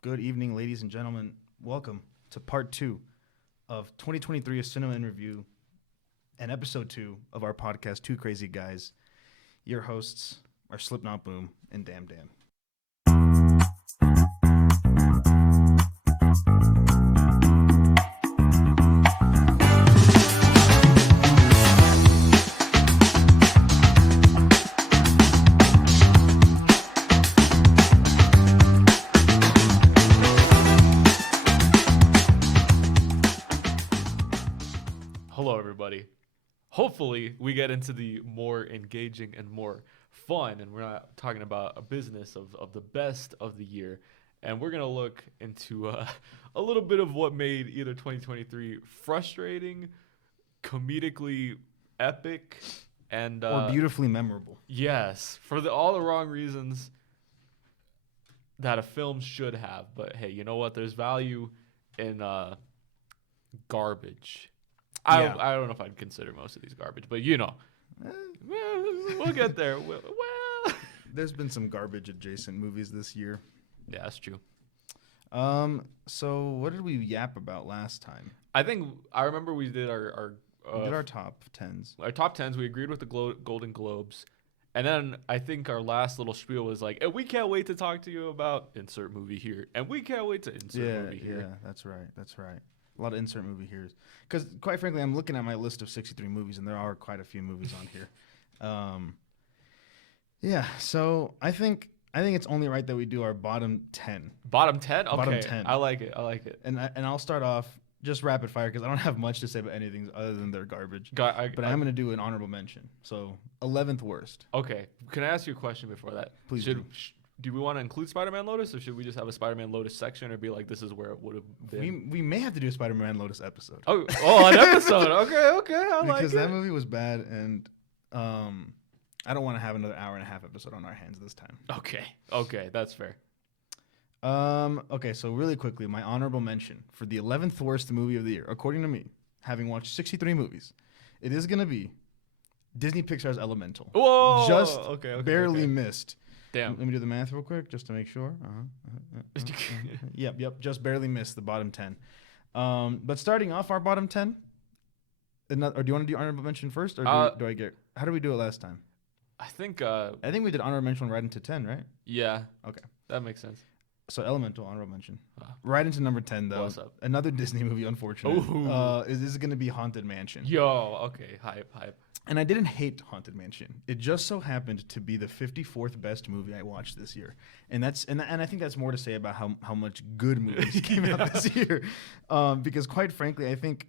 Good evening, ladies and gentlemen. Welcome to part 2 of 2023 A Cinema in Review and episode 2 of our podcast, Two Crazy Guys. Your hosts are Slipknot Boom and Damn Dan. Hello, everybody. Hopefully, we get into the more engaging and more fun, and we're not talking about a business of the best of the year. And we're going to look into a little bit of what made either 2023 frustrating, comedically epic, and Or beautifully memorable. yes, for all the wrong reasons that a film should have. But hey, you know what? There's value in garbage. Yeah. I don't know if I'd consider most of these garbage, but you know, we'll get there. Well, There's been some garbage adjacent movies this year. yeah, that's true. So what did we yap about last time? I remember we did We did our top 10s. our top tens. We agreed with the Golden Globes, and then I think our last little spiel was like, "And we can't wait to talk to you about insert movie here, and we can't wait to insert movie here." Yeah, that's right. A lot of insert movie here. Because, quite frankly, I'm looking at my list of 63 movies, and there are quite a few movies on here. Yeah, so I think it's only right that we do our bottom 10. Bottom 10? Okay. Bottom 10. I like it. And I'll start off just rapid fire because I don't have much to say about anything other than they're garbage. But I'm going to do an honorable mention. So, 11th worst. Okay. Can I ask you a question before that? Please Do we want to include Spider-Man Lotus, or should we just have a Spider-Man Lotus section, or be like, this is where it would have been? We may have to do a Spider-Man Lotus episode. Oh, an episode. Okay. I like it. Because that movie was bad, and I don't want to have another hour and a half episode on our hands this time. Okay, that's fair. Okay, so really quickly, my honorable mention for the 11th worst movie of the year, according to me, having watched 63 movies, it is going to be Disney Pixar's Elemental. Whoa! Just okay, barely missed. Damn. Let me do the math real quick just to make sure. Yep, just barely missed the bottom 10. But starting off our bottom 10, or do you want to do honorable mention first, or do I get? How do we do it last time? I think we did honorable mention right into 10, right? yeah. Okay. That makes sense. So Elemental, honorable mention. Right into number 10, though. What's up? Another Disney movie, unfortunately. Ooh. This is going to be Haunted Mansion. Yo, okay, hype. And I didn't hate Haunted Mansion. It just so happened to be the 54th best movie I watched this year. And I think that's more to say about how much good movies came out this year. Because quite frankly, I think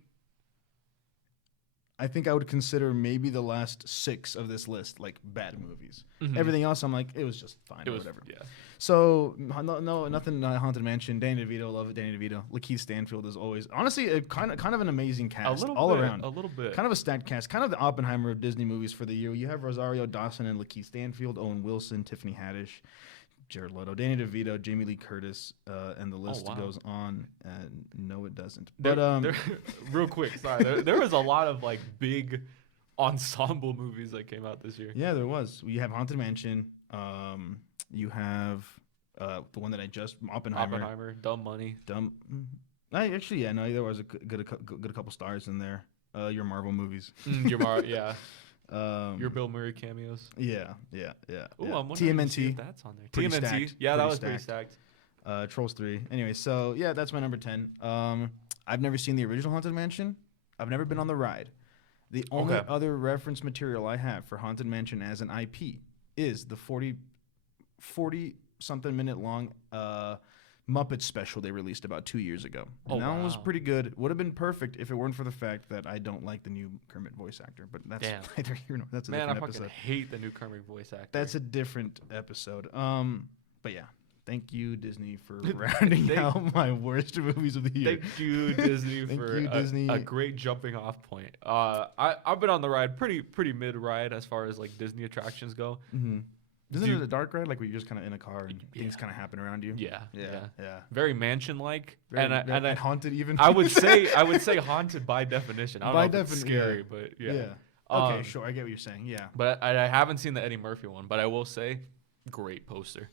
I would consider maybe the last 6 of this list like bad movies. Mm-hmm. Everything else, I'm like, it was just fine or whatever. Yeah. So no, nothing. Haunted Mansion. Danny DeVito, love it. Danny DeVito. Lakeith Stanfield is always honestly a kind of an amazing cast around. A little bit. Kind of a stacked cast. Kind of the Oppenheimer of Disney movies for the year. You have Rosario Dawson and Lakeith Stanfield, Owen Wilson, Tiffany Haddish, Jared Leto, Danny DeVito, Jamie Lee Curtis, and the list goes on. And no, it doesn't. But real quick, sorry. There was a lot of like big ensemble movies that came out this year. Yeah, there was. You have Haunted Mansion. You have the one that I just Oppenheimer, Dumb Money. There was a good couple stars in there. Your Marvel movies. Yeah. Your Bill Murray cameos. Yeah. Ooh, I'm wondering TMNT. if that's on there. Pretty TMNT. stacked, Yeah, that pretty was pretty stacked. Trolls 3. Anyway, so yeah, that's my number 10. I've never seen the original Haunted Mansion. I've never been on the ride. The only other reference material I have for Haunted Mansion as an IP is the 40-something minute long Muppet special they released about 2 years ago. And that one was pretty good. Would have been perfect if it weren't for the fact that I don't like the new Kermit voice actor. But that's neither here nor that's a different episode. I fucking hate the new Kermit voice actor. That's a different episode. But yeah. Thank you, Disney, for rounding out my worst movies of the year. Thank you, Disney, Disney. A great jumping off point. I've been on the ride pretty mid ride as far as like Disney attractions go. Mm-hmm. Isn't it a dark ride, like where you're just kind of in a car and things kind of happen around you? Yeah. Very Very mansion-like, and haunted even. I would say haunted by definition. I don't know if it's scary, but yeah. Okay, sure, I get what you're saying. Yeah, but I haven't seen the Eddie Murphy one, but I will say, great poster.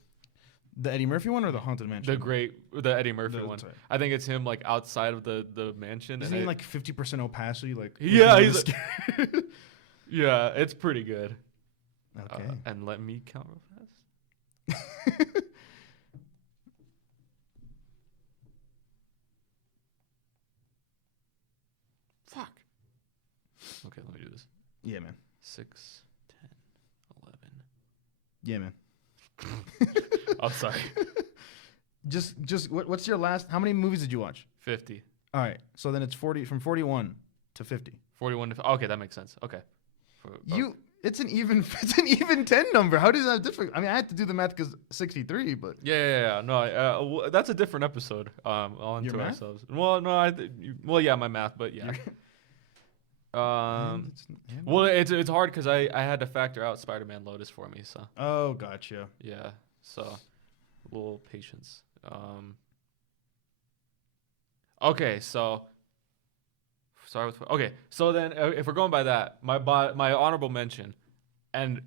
The Eddie Murphy one or the Haunted Mansion? The Eddie Murphy one. Sorry. I think it's him like outside of the mansion. Isn't he like 50% opacity? Like yeah, he's yeah, it's pretty good. okay. And let me count real fast. Fuck. Okay, let me do this. Yeah, man. 6, 10, 11. Yeah, man. I'm sorry. What's your last? How many movies did you watch? 50. All right, so then it's 40 from 41 to 50. 41 to okay, that makes sense. Okay. It's an even 10 number. How does that differ? I mean, I had to do the math because 63, but Yeah. No, that's a different episode. On Your to math? ourselves. Well, no, yeah, my math, but yeah. Yeah. Well, it's hard because I had to factor out Spider-Man Lotus for me, so Oh, gotcha. yeah. So a little patience. Okay, so sorry. Okay, so then if we're going by that, my honorable mention, and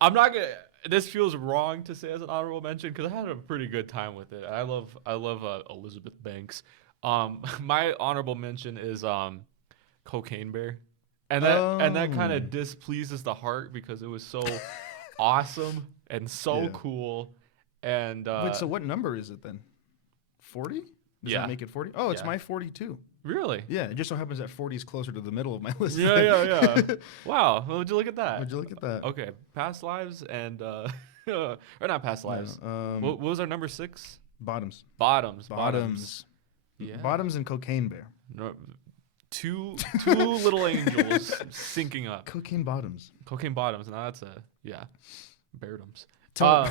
I'm not gonna. This feels wrong to say as an honorable mention because I had a pretty good time with it. I love Elizabeth Banks. My honorable mention is Cocaine Bear, and that kind of displeases the heart because it was so awesome and so Yeah. cool. And Wait, so what number is it then? 40? Does Yeah. that make it 40? Oh, it's Yeah. my 42. Really? Yeah, it just so happens that 40 is closer to the middle of my list. Yeah. Wow. Well, would you look at that? Would you look at that? Okay, past lives and or not past lives. Yeah, What was our number 6? Bottoms. Bottoms. Yeah. Bottoms and Cocaine Bear. No, two little angels syncing up. Cocaine Bottoms. Cocaine bottoms. Now that's beardoms. Tell-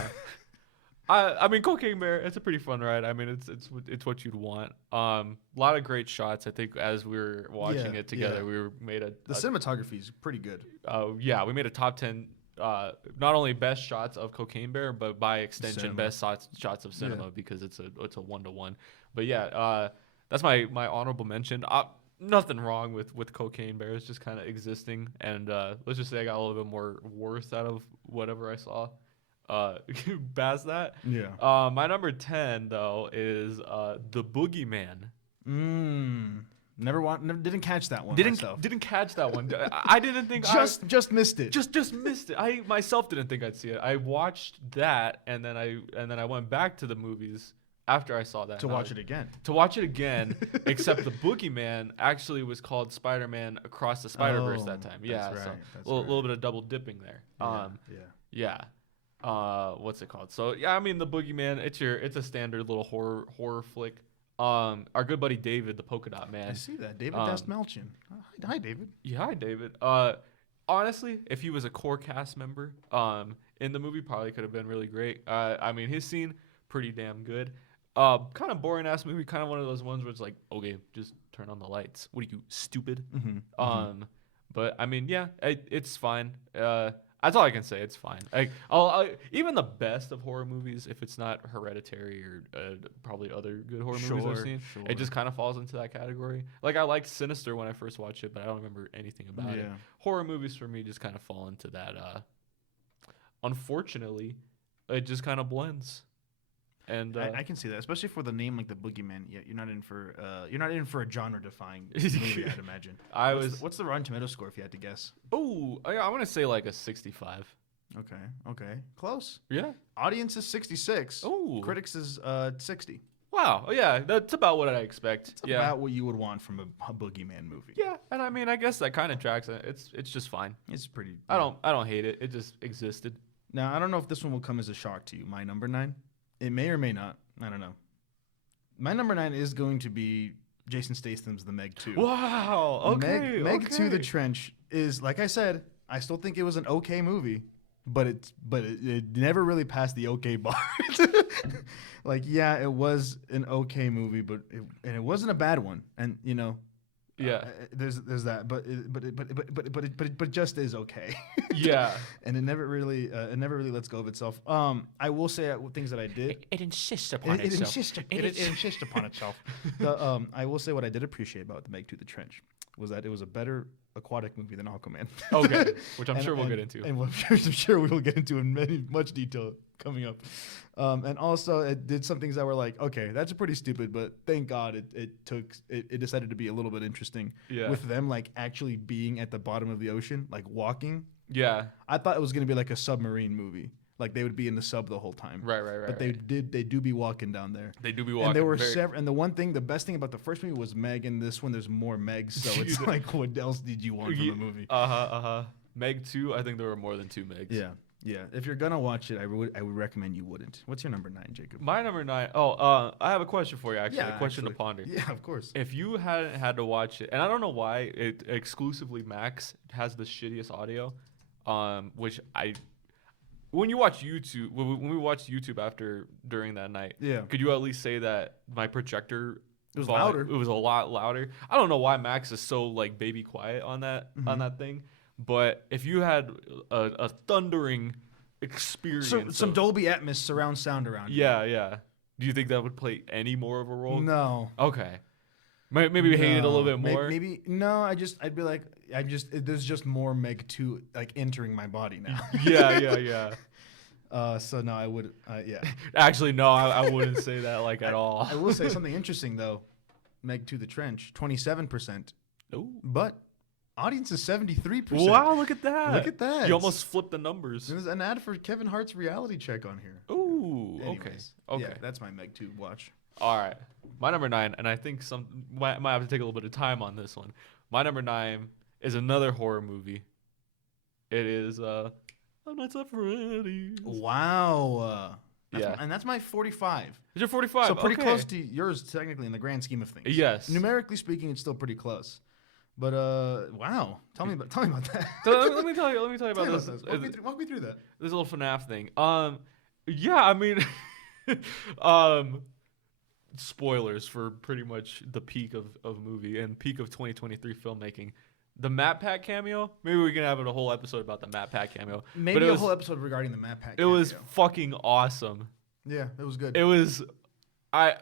I mean, Cocaine Bear. It's a pretty fun ride. I mean, it's what you'd want. A lot of great shots. I think as we were watching Yeah, it together, yeah. we made The cinematography is pretty good. we made a top 10. Not only best shots of Cocaine Bear, but by extension Cinema. best shots of cinema Yeah. because it's a 1-to-1. But yeah, that's my honorable mention. Nothing wrong with Cocaine Bear. It's just kind of existing, and let's just say I got a little bit more worth out of whatever I saw. Past that, Yeah. my number 10 though is The Boogeyman. Never didn't catch that one. Didn't catch that one. I didn't think just missed it. just missed it. I myself didn't think I'd see it. I watched that and then I went back to the movies after I saw that to watch it again. To watch it again, except the Boogeyman actually was called Spider-Man Across the Spider-Verse that time. Yeah, that's so right, that's a little bit of double dipping there. Yeah. What's it called? So yeah, I mean the Boogeyman. It's a standard little horror flick. Our good buddy David, the Polka Dot Man. I see that. David Dastmalchian. Hi, David. Yeah, hi David. Honestly, if he was a core cast member, in the movie, probably could have been really great. I mean, his scene pretty damn good. Kind of boring ass movie. Kind of one of those ones where it's like, okay, just turn on the lights. What are you, stupid? But I mean, yeah, it's fine. That's all I can say. It's fine. Like, even the best of horror movies, if it's not Hereditary or probably other good horror movies I've seen, it just kind of falls into that category. Like, I liked Sinister when I first watched it, but I don't remember anything about it. Horror movies for me just kind of fall into that. Unfortunately, it just kind of blends. And I can see that, especially for the name like the Boogeyman. Yeah, you're not in for a genre-defying movie, I'd imagine. What's the Rotten Tomato score if you had to guess? Oh, I want to say like a 65. Okay, close. Yeah. Audience is 66. Oh. Critics is 60. Wow. Oh, yeah, that's about what I expect. It's about what you would want from a Boogeyman movie. Yeah, and I mean, I guess that kind of tracks. It's just fine. It's pretty. I don't hate it. It just existed. Now I don't know if this one will come as a shock to you. My number 9. It may or may not. I don't know. My number 9 is going to be Jason Statham's The Meg 2. Wow. Okay. Meg 2 The Trench is, like I said, I still think it was an okay movie, but it never really passed the okay bar. Like, yeah, it was an okay movie, but it wasn't a bad one. And you know, yeah, there's that, but it just is okay. Yeah, and it never really lets go of itself. I will say things that I did. It insists upon itself. It insists upon itself. I will say what I did appreciate about the Meg 2 The Trench was that it was a better aquatic movie than Aquaman. Okay, which I'm And- sure we'll and- get into. And I'm sure we will get into in much detail coming up. And also, it did some things that were like, okay, that's pretty stupid, but thank God it decided to be a little bit interesting Yeah. with them like actually being at the bottom of the ocean, like walking. Yeah. I thought it was gonna be like a submarine movie, like they would be in the sub the whole time. Right. But they do be walking down there. They do be walking. And there were several. And the best thing about the first movie was Meg, and this one there's more Megs. So it's like, what else did you want from the movie? Meg 2, I think there were more than 2 Megs. Yeah. If you're gonna watch it, I would recommend you wouldn't. What's your number 9, Jacob? My number 9. I have a question for you. Actually, a question to ponder. Yeah, of course. If you hadn't had to watch it, and I don't know why, it exclusively Max has the shittiest audio, which when you watch YouTube, when we watched YouTube during that night, Yeah. could you at least say that my projector It was louder. It was a lot louder. I don't know why Max is so like baby quiet on that thing, but if you had a thundering experience, Some Dolby Atmos surround sound around you. yeah. Do you think that would play any more of a role? No. Okay. Maybe we hate it a little bit more. Maybe no. I'd be like, there's just more Meg 2 like entering my body now. Yeah. So no, I would. Yeah. Actually, no, I wouldn't say that like at all. I will say something interesting though. Meg 2 The Trench, 27%, Ooh. but audience is 73%. Wow, look at that. Look at that. You almost flipped the numbers. There's an ad for Kevin Hart's reality check on here. Ooh, Anyways, okay. Yeah, that's my Meg 2 watch. All right. My number 9, and I think might have to take a little bit of time on this one. My number 9 is another horror movie. It is Five Nights at Freddy's. Wow. Yeah. And that's my 45. Is your 45? So pretty Okay. close to yours, technically, in the grand scheme of things. Yes. Numerically speaking, it's still pretty close. But wow, tell me about that. So let me tell you about this. Walk me through that. This little FNAF thing. Yeah, I mean, spoilers for pretty much the peak of movie and peak of 2023 filmmaking. The Map Pack cameo. Maybe we can have a whole episode about the Map Pack cameo. Maybe whole episode regarding the Map Pack. It was fucking awesome. Yeah, it was good. It was, man.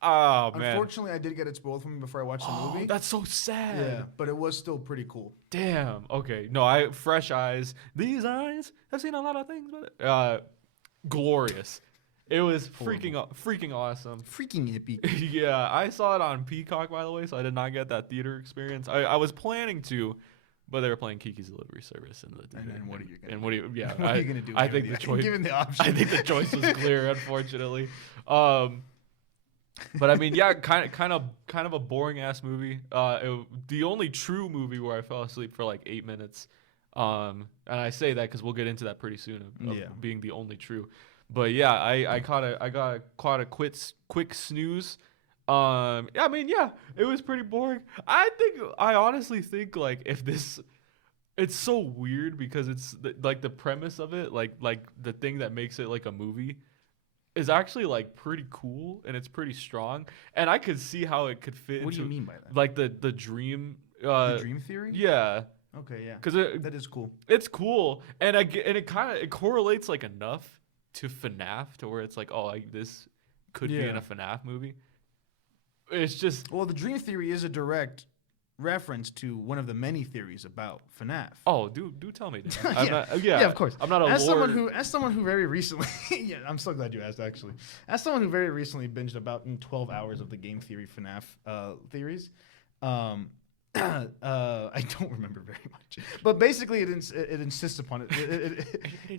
Unfortunately, I did get it spoiled for me before I watched the movie. That's so sad. Yeah, but it was still pretty cool. Damn. Okay. No, fresh eyes. These eyes have seen a lot of things, but glorious. It was freaking awesome. Freaking epic. Yeah, I saw it on Peacock, by the way, so I did not get that theater experience. I was planning to, but they were playing Kiki's Delivery Service in the theater. And then what are you gonna? And what are you? Yeah, What are you gonna do? I think the choice. Given the option. I think the choice was clear, unfortunately. But I mean, yeah, kind of a boring ass movie. The only true movie where I fell asleep for like 8 minutes. And I say that because we'll get into that pretty soon of being the only true. But yeah, I caught a quick snooze. I mean, yeah, it was pretty boring. I honestly think like if this, it's so weird because it's like the premise of it, like the thing that makes it like a movie, is actually like pretty cool and it's pretty strong. And I could see how it could fit. What do you mean by that? Like the dream. The dream theory? Yeah. Okay, yeah. Because that is cool. It's cool, and it correlates like enough to FNAF to where it's like, oh, like this could be in a FNAF movie. It's just the dream theory is a direct reference to one of the many theories about FNAF. Oh, do tell me. Yeah, of course. I'm not a as lord. someone who very recently, yeah, I'm so glad you asked. Actually, as someone who very recently binged about 12 hours of the game theory FNAF theories, I don't remember very much, but basically it insists upon it.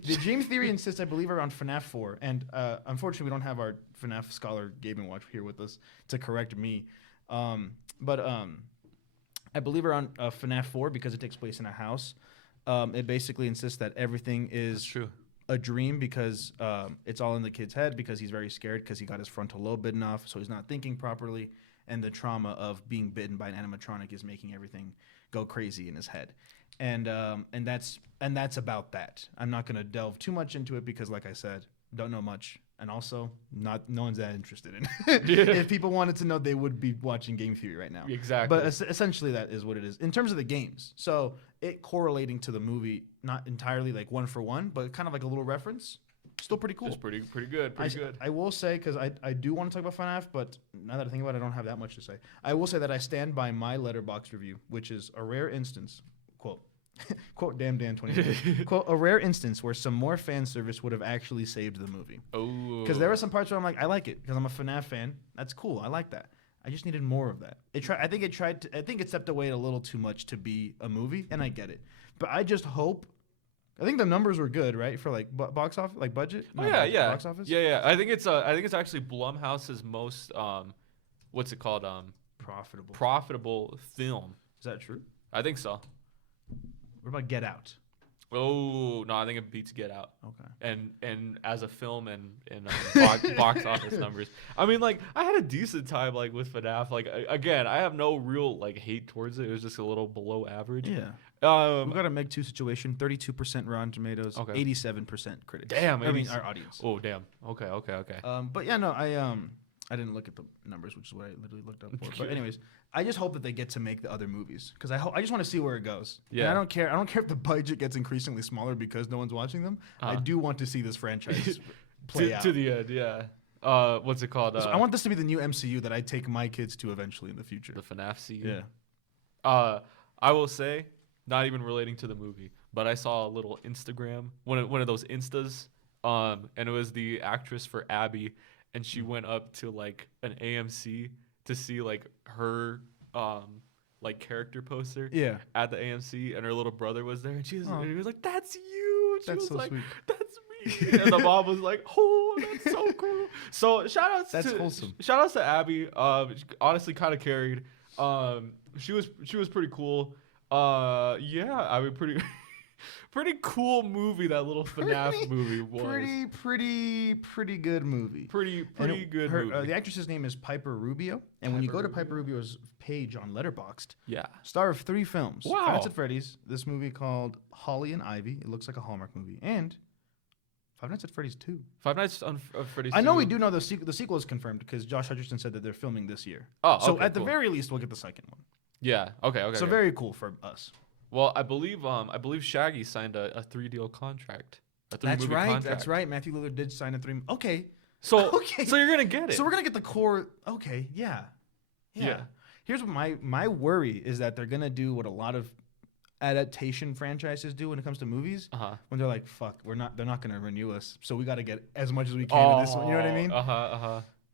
The dream theory insists, I believe, around FNAF 4, and unfortunately we don't have our FNAF scholar Gabe & Watch here with us to correct me, but I believe around FNAF 4 because it takes place in a house. It basically insists that everything is true. A dream because it's all in the kid's head because he's very scared because he got his frontal lobe bitten off, so he's not thinking properly. And the trauma of being bitten by an animatronic is making everything go crazy in his head, and that's about that. I'm not going to delve too much into it because, like I said, don't know much, and also no one's that interested in it. If people wanted to know, they would be watching Game Theory right now. Exactly. But essentially, that is what it is in terms of the games. So it correlating to the movie, not entirely like one for one, but kind of like a little reference. Still pretty cool. It's pretty good. I will say, because I do want to talk about FNAF, but now that I think about it, I don't have that much to say. I will say that I stand by my Letterboxd review, which is a rare instance Quote damn Dan 20. Quote, a rare instance where some more fan service would have actually saved the movie. Oh. Because there were some parts where I'm like, I like it because I'm a FNAF fan. That's cool. I like that. I just needed more of that. I think it stepped away a little too much to be a movie, and I get it. But I just hope. I think the numbers were good, right? For like box office, like budget. Oh yeah, yeah. Box office. Yeah. I think it's actually Blumhouse's most what's it called? Profitable film. Is that true? I think so. What about Get Out? Oh no, I think it beats Get Out. Okay. And as a film and box office numbers, I mean, like I had a decent time like with FNAF. Like again, I have no real like hate towards it. It was just a little below average. Yeah. We got a Meg 2 situation. 32% Rotten Tomatoes. Okay. 87% critics. Damn. I mean our audience. Oh damn. Okay. But yeah, no, I didn't look at the numbers, which is what I literally looked up for. But anyways, I just hope that they get to make the other movies because I just want to see where it goes. Yeah. And I don't care if the budget gets increasingly smaller because no one's watching them. I do want to see this franchise play out to the end. Yeah. What's it called? So I want this to be the new MCU that I take my kids to eventually in the future. The FNAF CU. Yeah. I will say, not even relating to the movie, but I saw a little Instagram, one of those Instas, and it was the actress for Abby. And she went up to like an AMC to see like her like character poster at the AMC, and her little brother was there, and he was like, "That's you." She was so like, sweet. "That's me." And the mom was like, "Oh, that's so cool." So shout outs to Abby. Honestly, kind of carried. She was pretty cool. Yeah, I mean pretty cool movie that little FNAF movie was. Pretty good movie. Pretty good movie. The actress's name is Piper Rubio, and when you go to Piper Rubio's page on Letterboxd, yeah, star of 3 films. Wow. Five Nights at Freddy's, this movie called Holly and Ivy. It looks like a Hallmark movie, and Five Nights at Freddy's 2. Five Nights at Freddy's 2. I know we do know the sequel is confirmed because Josh Hutcherson said that they're filming this year. Oh, so at the very least, we'll get the second one. Yeah. Okay. So very cool for us. Well, I believe Shaggy signed a 3-deal contract. That's right. That's right. Matthew Lillard did sign a 3. Okay. So you're gonna get it. So we're gonna get the core. Okay. Yeah. Here's what my worry is that they're gonna do what a lot of adaptation franchises do when it comes to movies. When they're like, "Fuck, they're not gonna renew us, so we got to get as much as we can in this one." You know what I mean?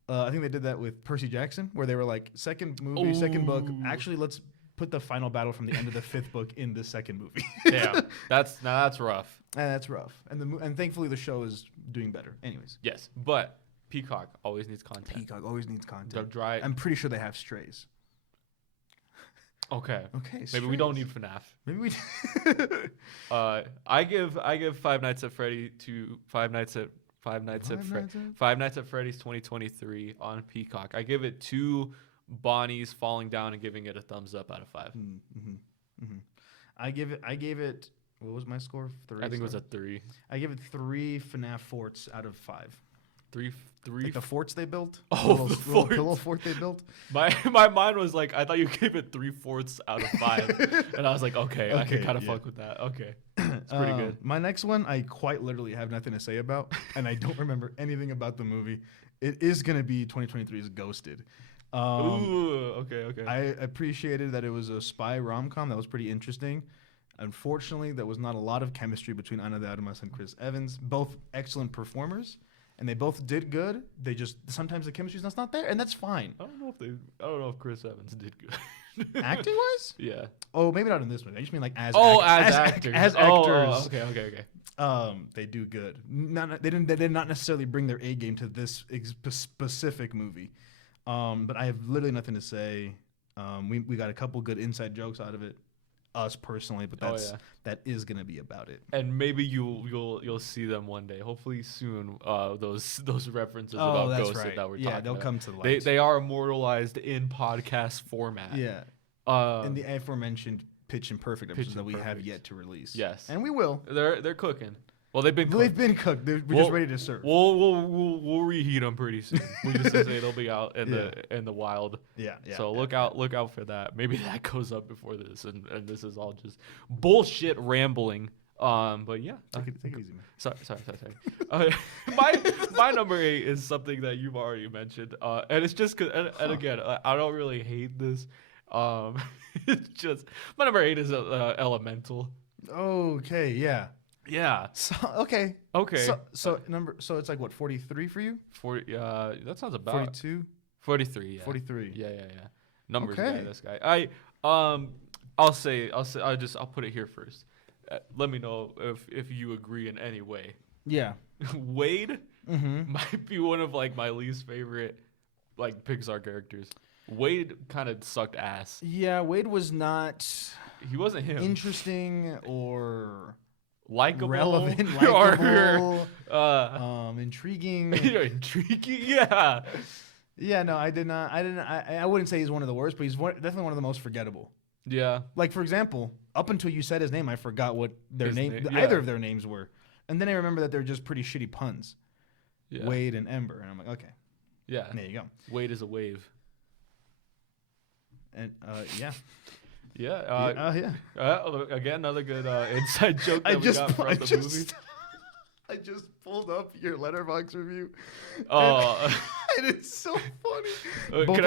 I think they did that with Percy Jackson, where they were like, second movie, second book. Actually, let's put the final battle from the end of the 5th book in the second movie. Yeah, that's rough. That's rough. And thankfully the show is doing better. Anyways. Yes, but Peacock always needs content. I'm pretty sure they have Strays. Okay. Strays. Maybe we don't need FNAF. Maybe we. I give Five Nights at Freddy's 2023 on Peacock. I give it 2 Bonnies falling down and giving it a thumbs up out of 5. I gave it. What was my score? 3. I think it was a 3. I give it 3 FNAF forts out of 5. 3. Like the forts they built. Oh, the little pillow fort they built. My mind was like, I thought you gave it 3/4 out of 5, and I was like, okay, I can kind of fuck with that. Okay, it's pretty good. My next one, I quite literally have nothing to say about, and I don't remember anything about the movie. It is gonna be 2023's Ghosted. Ooh, okay. I appreciated that it was a spy rom-com that was pretty interesting. Unfortunately, there was not a lot of chemistry between Ana de Armas and Chris Evans. Both excellent performers, and they both did good. They just sometimes the chemistry's not there, and that's fine. I don't know if Chris Evans did good. Acting wise? Yeah. Oh, maybe not in this one. I just mean like as actors. As actors. Okay. They do good. They did not necessarily bring their A game to this specific movie. But I have literally nothing to say. We got a couple good inside jokes out of it, us personally, but that is gonna be about it. And maybe you'll see them one day, hopefully soon. Those references about Ghosted that we're talking about. They'll come to light. They are immortalized in podcast format. Yeah. In the aforementioned Pitch and Perfect episodes that we have yet to release. Yes. And we will. They're cooking. Well, they've been cooked. We're just ready to serve. We'll reheat them pretty soon. We just say they'll be out in the wild. Yeah. So look out for that. Maybe that goes up before this, and this is all just bullshit rambling. But yeah, take it easy, man. Sorry. My number 8 is something that you've already mentioned, and it's just and again, I don't really hate this. It's just my number 8 is Elemental. Okay, yeah. Yeah. So okay. Okay. So it's like what, 43 for you? 40. That sounds about 42? 43. Yeah. 43. Yeah. Numbers guy. Okay. This guy. I'll put it here first. Let me know if you agree in any way. Yeah. Wade Mm-hmm. might be one of like my least favorite like Pixar characters. Wade kind of sucked ass. Yeah, Wade was not He wasn't him. interesting or Likable, relevant, or likable, intriguing. intriguing. Yeah. Yeah, no, I wouldn't say he's one of the worst, but he's definitely one of the most forgettable. Yeah. Like, for example, up until you said his name, I forgot what His either of their names were. And then I remember that they're just pretty shitty puns. Yeah. Wade and Ember. And I'm like, okay. Yeah. There you go. Wade is a wave. And, yeah. Yeah. Yeah. Again, another good inside joke that we got from the movie. I just pulled up your Letterboxd review. Oh. And it's so funny. Both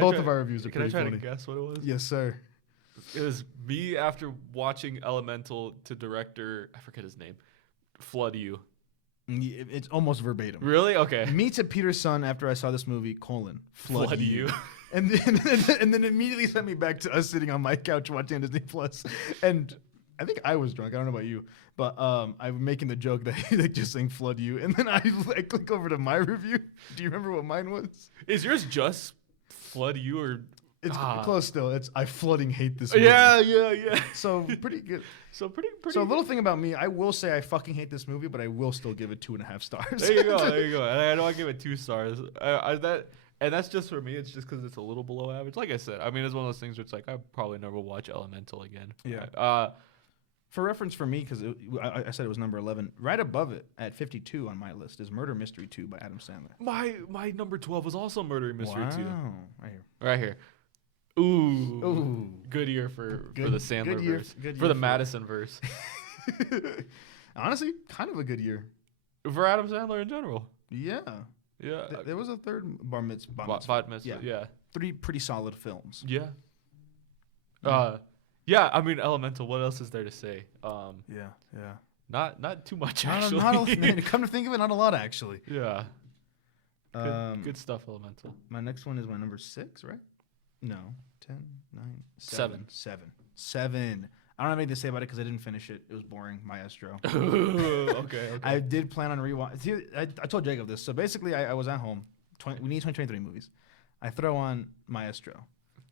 Both of our reviews are Can I pretty try funny. to guess what it was? Yes, sir. It was me after watching Elemental to director, I forget his name, Flood You. It's almost verbatim. Really? Okay. Me to Peter's son after I saw this movie, Flood You. You. And then immediately sent me back to us sitting on my couch watching Disney Plus. And I think I was drunk. I don't know about you. But I'm making the joke that he just saying Flood You. And then I click over to my review. Do you remember what mine was? Is yours just Flood You or... It's close still. It's I flooding hate this movie. Yeah. So pretty good. So pretty. So a little thing about me, I will say I fucking hate this movie, but I will still give it 2.5 stars. There you go. And I know I give it 2 stars. And that's just for me. It's just because it's a little below average. Like I said, I mean, it's one of those things where it's like I probably never watch Elemental again. Yeah. For reference for me, because I said it was number 11, right above it at 52 on my list is Murder Mystery 2 by Adam Sandler. My number 12 was also Murder Mystery 2. Right here. Right here. Ooh. Good year for the Sandler verse. For the Madison verse. Honestly, kind of a good year. For Adam Sandler in general. Yeah. Yeah. There was a third bar mitzvah. Bat mitzvah. Yeah. 3 pretty solid films. Yeah. Yeah, I mean, Elemental, what else is there to say? Yeah. Not too much, Not actually. man, come to think of it, not a lot, actually. Yeah. Good stuff, Elemental. My next one is my number 6, right? No. 10, 9, 7. 7. I don't have anything to say about it because I didn't finish it. It was boring. Maestro. Okay. I did plan on rewatching. I told Jacob this. So basically, I was at home. We need 2023 movies. I throw on Maestro.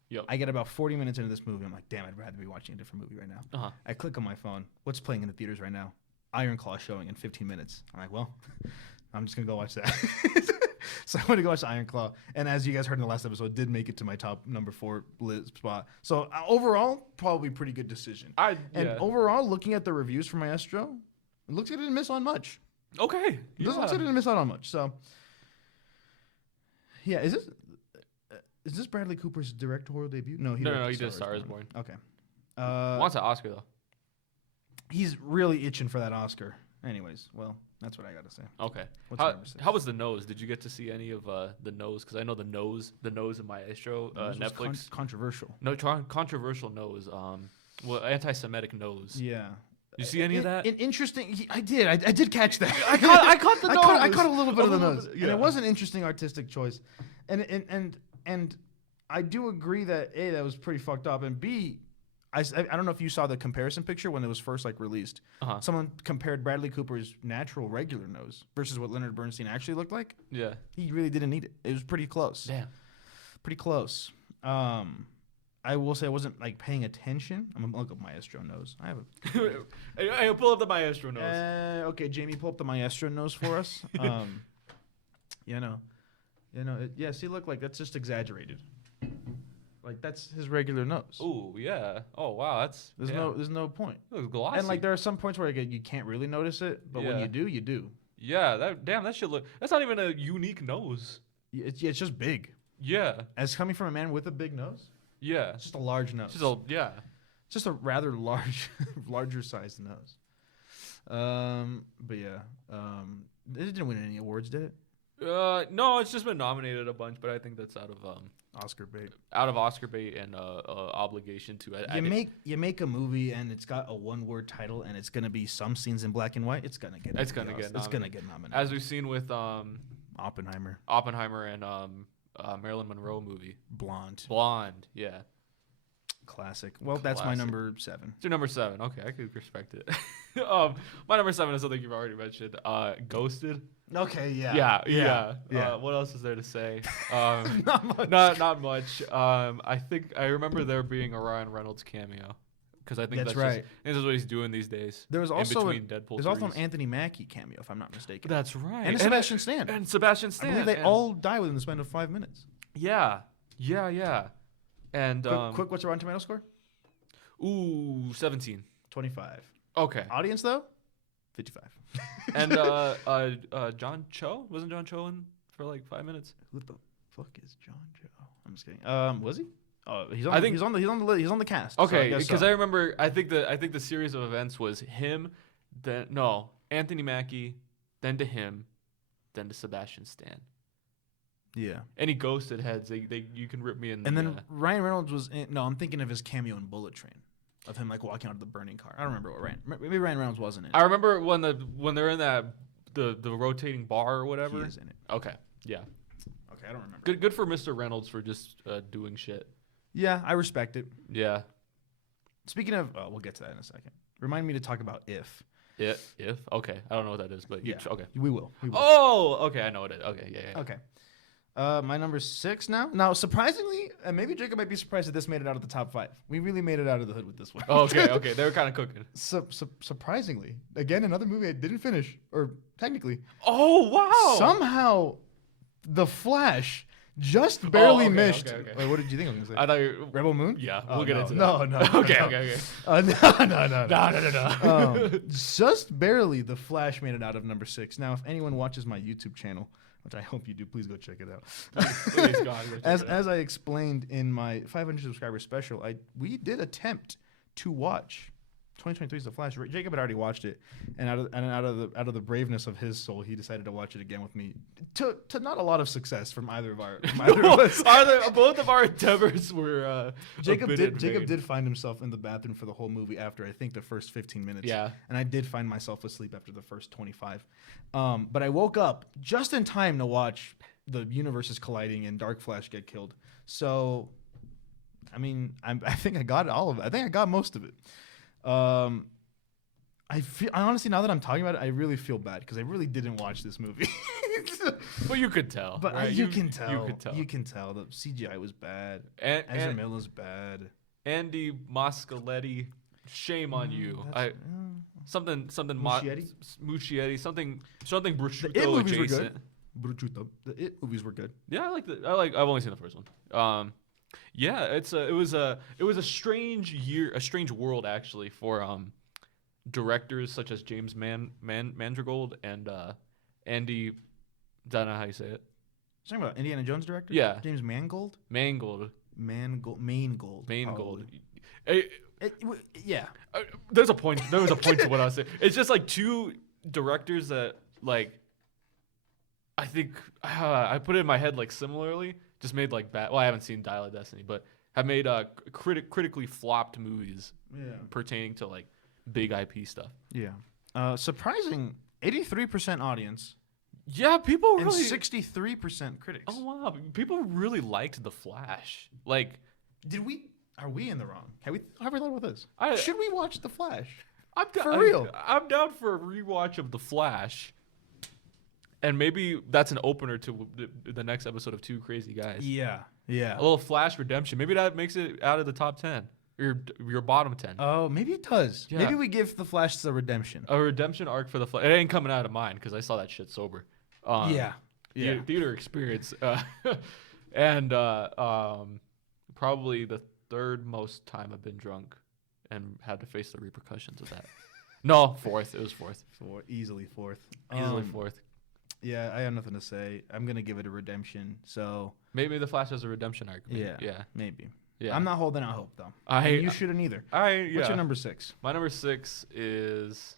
Yep. I get about 40 minutes into this movie. I'm like, damn, I'd rather be watching a different movie right now. Uh-huh. I click on my phone. What's playing in the theaters right now? Iron Claw showing in 15 minutes. I'm like, well, I'm just going to go watch that. So I went to go watch Iron Claw. And as you guys heard in the last episode, did make it to my top number 4 spot. So overall, probably pretty good decision. Overall, looking at the reviews for Maestro, it looks like it didn't miss on much. Okay. It looks like it didn't miss out on much. So, yeah, is this Bradley Cooper's directorial debut? No, he did Star is Born. Okay. Wants an Oscar, though. He's really itching for that Oscar. Anyways, well, that's what I got to say. Okay. What's how was The Nose? Did you get to see any of The Nose? Because I know The Nose in Maestro, Netflix. Controversial. No, controversial Nose. Anti-Semitic Nose. Yeah. You see any of that? Interesting. I did. I did catch that. I caught the nose. I caught a little bit of the nose. Yeah. And it was an interesting artistic choice. And I do agree that A, that was pretty fucked up, and B, I don't know if you saw the comparison picture when it was first released. Uh-huh. Someone compared Bradley Cooper's natural regular nose versus what Leonard Bernstein actually looked like. Yeah. He really didn't need it. It was pretty close. Damn. Pretty close. I will say I wasn't paying attention. I'm gonna look up Maestro nose. I have a. Hey, pull up the Maestro nose. Okay, Jamie, pull up the Maestro nose for us. See, look, that's just exaggerated. That's his regular nose. Oh yeah. Oh wow, There's no point. It looks glossy. And there are some points where you can't really notice it, but when you do, you do. Yeah. That should look. That's not even a unique nose. It's just big. Yeah. As coming from a man with a big nose. Yeah. It's just a large nose. It's just a rather larger sized nose. But yeah. It didn't win any awards, did it? No, it's just been nominated a bunch, but I think that's out of Oscar bait. Out of Oscar bait and obligation to. You make a movie and it's got a one-word title and it's gonna be some scenes in black and white. It's gonna get. It's gonna get nominated. As we've seen with Oppenheimer and Marilyn Monroe movie. Blonde. Yeah. Classic. Well, that's my number 7. It's your number 7. Okay, I could respect it. My number 7 is something you've already mentioned. Ghosted. Okay. Yeah. What else is there to say? Not much. Not much. I think I remember there being a Ryan Reynolds cameo because I think that's right. I think that's what he's doing these days. There was also in between Deadpool. There's also an Anthony Mackie cameo, if I'm not mistaken. That's right. And Sebastian Stan. And Sebastian Stan. I believe they all die within the span of 5 minutes. Yeah. And quick, what's your Rotten Tomato score? 17. 25. Okay. Audience though, 55. And John Cho, wasn't John Cho in for like 5 minutes? Who the fuck is John Cho? I'm just kidding. Was he? Oh, he's on the cast. Okay, because I remember. I think the series of events was him, Anthony Mackie, then to him, then to Sebastian Stan. Yeah. Any ghosted heads, you can rip me in. And then Ryan Reynolds was in, I'm thinking of his cameo in Bullet Train, of him like walking out of the burning car. I don't remember maybe Ryan Reynolds wasn't in it. I remember when they're in that the rotating bar or whatever. He is in it. Okay. Yeah. Okay, I don't remember. Good for Mr. Reynolds for just doing shit. Yeah, I respect it. Yeah. Speaking of, we'll get to that in a second. Remind me to talk about If. If? Okay. I don't know what that is, but yeah. Okay. We will. Oh, okay. I know what it is. Okay. Yeah. Okay. My number 6 now. Now, surprisingly, and maybe Jacob might be surprised that this made it out of the top 5. We really made it out of the hood with this one. Okay. They were kind of cooking. Surprisingly, again, another movie I didn't finish, or technically. Oh, wow. Somehow, The Flash just barely missed. Okay. Wait, what did you think I was going to say? I thought you Rebel Moon? Yeah, we'll get into that. No. Okay. No. Just barely, The Flash made it out of number 6. Now, if anyone watches my YouTube channel, which I hope you do, please go check it out. Please, God, as I explained in my 500 subscriber special, we did attempt to watch 2023's The Flash. Jacob had already watched it, and out of the braveness of his soul, he decided to watch it again with me. To not a lot of success from either of us. Both of our endeavors were. Jacob did find himself in the bathroom for the whole movie after I think the first 15 minutes. Yeah, and I did find myself asleep after the first 25. But I woke up just in time to watch the universes colliding and Dark Flash get killed. So, I mean, I think I got all of it. I think I got most of it. I honestly, now that I'm talking about it, I really feel bad because I really didn't watch this movie. Well, you could tell. But right? You can tell. You can tell. The CGI was bad. Ezra Miller's bad. Andy Moscheletti, shame on you. Something Muschietti, something prosciutto adjacent. Prosciutto. The It movies were good. Yeah, I've only seen the first one. Yeah, it was a strange year, a strange world actually for directors such as James Mangold and Andy. I don't know how you say it. You're talking about Indiana Jones director? Yeah. James Mangold. Mangold. Yeah. There was a point to what I was saying. It's just like two directors that like. I think I put it in my head like similarly. Just made like bad. Well, I haven't seen Dial of Destiny, but have made critically flopped movies. Yeah. Pertaining to like big IP stuff. Yeah. Surprising 83% audience. Yeah, people really. And 63% critics. Oh wow, people really liked The Flash. Like, are we in the wrong? Have we thought about this? Should we watch The Flash? For real. I'm down for a rewatch of The Flash. And maybe that's an opener to the next episode of Two Crazy Guys. Yeah. A little Flash redemption. Maybe that makes it out of the top 10. Your bottom 10. Oh, maybe it does. Yeah. Maybe we give The Flash the redemption. A redemption arc for The Flash. It ain't coming out of mine because I saw that shit sober. Yeah. Theater experience. And probably the third most time I've been drunk and had to face the repercussions of that. No, fourth. It was fourth. Easily fourth. Easily fourth. Yeah, I have nothing to say. I'm going to give it a redemption. So maybe The Flash has a redemption arc. Yeah. Maybe. Yeah. I'm not holding out hope, though. You shouldn't either. What's your number 6? My number 6 is...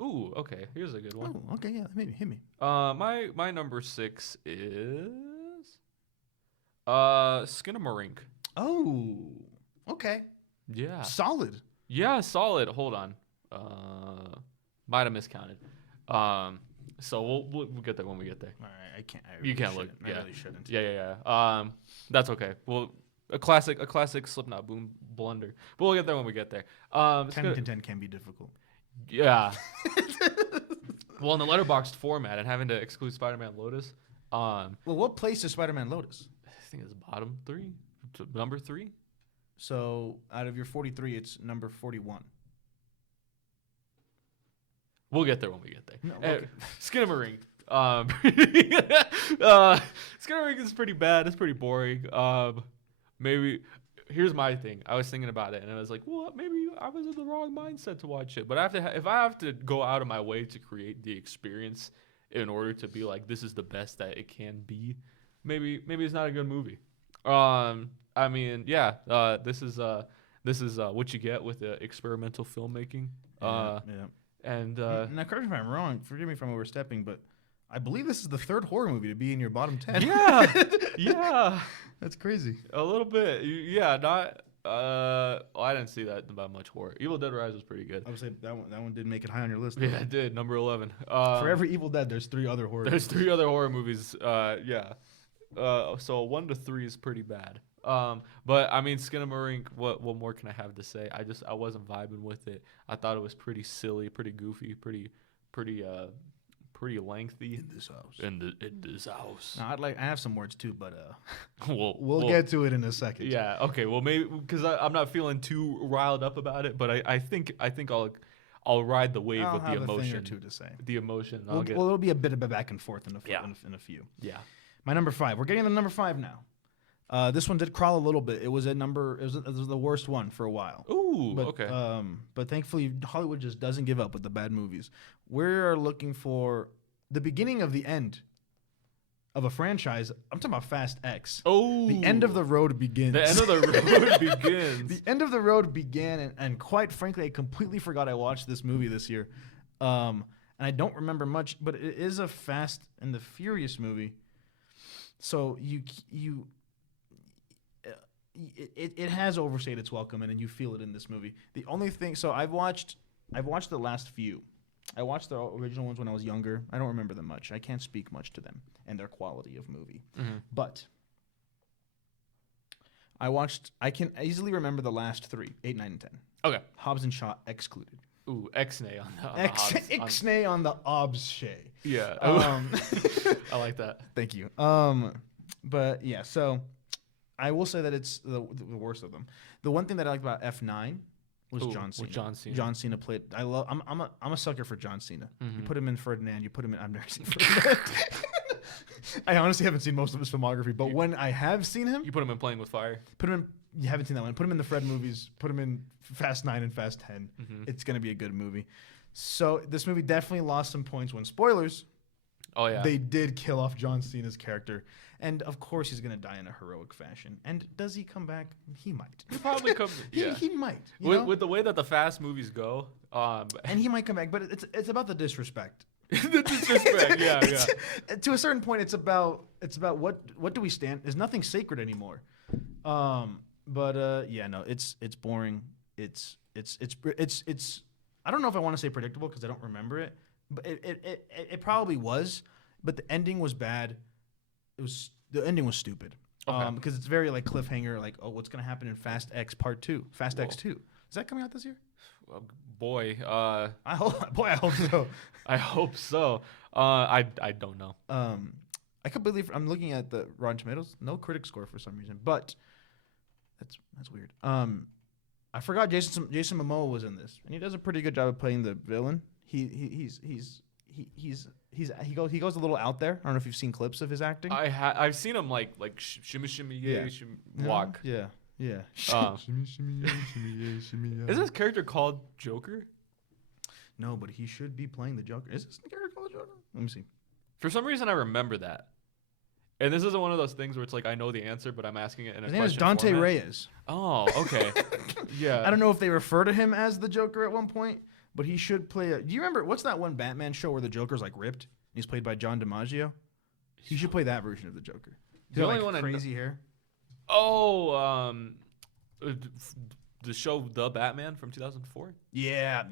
Ooh, okay. Here's a good one. Oh, okay, yeah, maybe hit me. My number 6 is Skinamarink. Oh, okay, Yeah. solid. Yeah, solid. Hold on. Might have miscounted. So we'll get there when we get there. All right, I can't. You can't look. I Yeah. really shouldn't. Yeah. That's okay. Well, a classic Slipknot boom blunder. But we'll get there when we get there. 10 can be difficult. Yeah. Well, in the letterboxed format and having to exclude Spider-Man Lotus. Well, what place is Spider-Man Lotus? I think it's bottom 3, number 3. So out of your 43, it's number 41. We'll get there when we get there. No, okay. Skinamarink. Skinamarink is pretty bad. It's pretty boring. Maybe here's my thing. I was thinking about it, and I was like, well, maybe I was in the wrong mindset to watch it. But if I have to go out of my way to create the experience in order to be like, this is the best that it can be, maybe it's not a good movie. I mean, yeah. This is what you get with experimental filmmaking. Yeah. And Now, correct me if I'm wrong. Forgive me if I'm overstepping, but I believe this is the third horror movie to be in your bottom 10. yeah, yeah, That's crazy. a little bit. Yeah, not. I didn't see that about much horror. Evil Dead Rise was pretty good. I would say that one did make it high on your list. Yeah, it did. Number 11. For every Evil Dead, there's 3 other horror. There's 3 other horror movies. Yeah. So 1 to 3 is pretty bad. But I mean, Skinamarink. What more can I have to say? I wasn't vibing with it. I thought it was pretty silly, pretty goofy, pretty lengthy. In this house. In this house. No, I have some words too, but we'll get to it in a second. Yeah. Okay. Well, maybe because I'm not feeling too riled up about it, but I think I'll ride the wave I'll with the have emotion. a thing or two to say. The emotion. Well, it'll be a bit of a back and forth in a few. Yeah. My number 5. We're getting to number 5 now. This one did crawl a little bit. It was the worst one for a while. Ooh. But, okay. But thankfully, Hollywood just doesn't give up with the bad movies. We're looking for the beginning of the end of a franchise. I'm talking about Fast X. Oh. The end of the road begins. The end of the road begins. The end of the road began, and quite frankly, I completely forgot I watched this movie this year. And I don't remember much, but it is a Fast and the Furious movie. So it has overstayed its welcome, and you feel it in this movie. The only thing, so I've watched the last few. I watched the original ones when I was younger. I don't remember them much. I can't speak much to them and their quality of movie. Mm-hmm. But I can easily remember the last 3, 8, 9, and 10. Okay. Hobbs and Shaw excluded. Ooh, Ixnay on the Hobbs. Ixnay on the Obshay. Yeah. I like that. Thank you. But yeah, so I will say that it's the worst of them. The one thing that I liked about F9 was John Cena. John Cena. John Cena played. I'm a sucker for John Cena. Mm-hmm. You put him in Ferdinand. You put him in. I've never seen Ferdinand. I honestly haven't seen most of his filmography, but when I have seen him, You put him in Playing with Fire. put him in. You haven't seen that one. Put him in the Fred movies. Put him in Fast 9 and Fast 10. Mm-hmm. It's gonna be a good movie. So this movie definitely lost some points when spoilers. Oh yeah. They did kill off John Cena's character. And of course he's going to die in a heroic fashion. And does he come back? He might. He probably come. Yeah. He might. You know? With the way that the Fast movies go, and he might come back, but it's about the disrespect. the disrespect. Yeah. To a certain point, it's about what do we stand? There's nothing sacred anymore. Yeah, no, it's boring. It's I don't know if I want to say predictable because I don't remember it, but it probably was. But the ending was bad. The ending was stupid. Okay. Because it's very like cliffhanger, like, oh, what's gonna happen in Fast X Part 2? Fast X 2. Is that coming out this year? Boy, I hope so. I hope so. I don't know. I completely. I'm looking at the Rotten Tomatoes. No critic score for some reason, but that's weird. I forgot Jason Momoa was in this, and he does a pretty good job of playing the villain. He goes a little out there. I don't know if you've seen clips of his acting. I've seen him like shimmy walk. Yeah. Is this character called Joker? No, but he should be playing the Joker. Is this the character called Joker? Let me see. For some reason, I remember that. And this isn't one of those things where it's like I know the answer, but I'm asking it in a question. His name is Dante format. Reyes. Oh, okay. Yeah. I don't know if they refer to him as the Joker at one point, but he should play. Do you remember what's that one Batman show where the Joker's like ripped? He's played by John DiMaggio. He should play that version of the Joker. The only one crazy hair. Oh, the show The Batman from 2004. Yeah.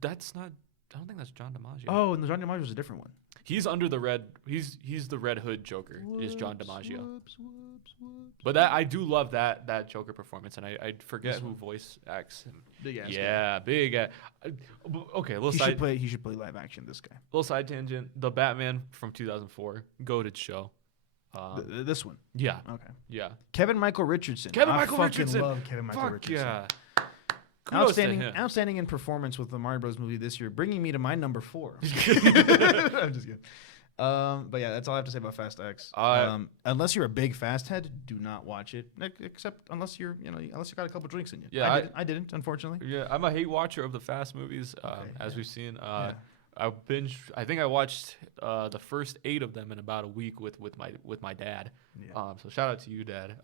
That's not. I don't think that's John DiMaggio. Oh, and the John DiMaggio was a different one. He's under the red. He's the Red Hood Joker. Is John DiMaggio. Whoops. But that I do love that Joker performance, and I forget This who one. voice acts him. Big ass. Yeah, big. Okay, little He side. should play. He should play live action. This guy. Little side tangent. The Batman from 2004, goated show. This one. Yeah, Okay. yeah. Kevin Michael Richardson. Kevin I Michael fucking Richardson. love Kevin Michael Fuck Richardson. yeah. Kudos to him. Outstanding in performance with the Mario Bros. Movie this year, bringing me to my number 4. I'm just kidding. But yeah, that's all I have to say about Fast X. Unless you're a big Fast head, do not watch it. Except unless you're, unless you got a couple drinks in you. Yeah, I didn't, unfortunately. Yeah, I'm a hate watcher of the Fast movies, as we've seen. I think I watched the first 8 of them in about a week with my dad. Yeah. So shout out to you, Dad.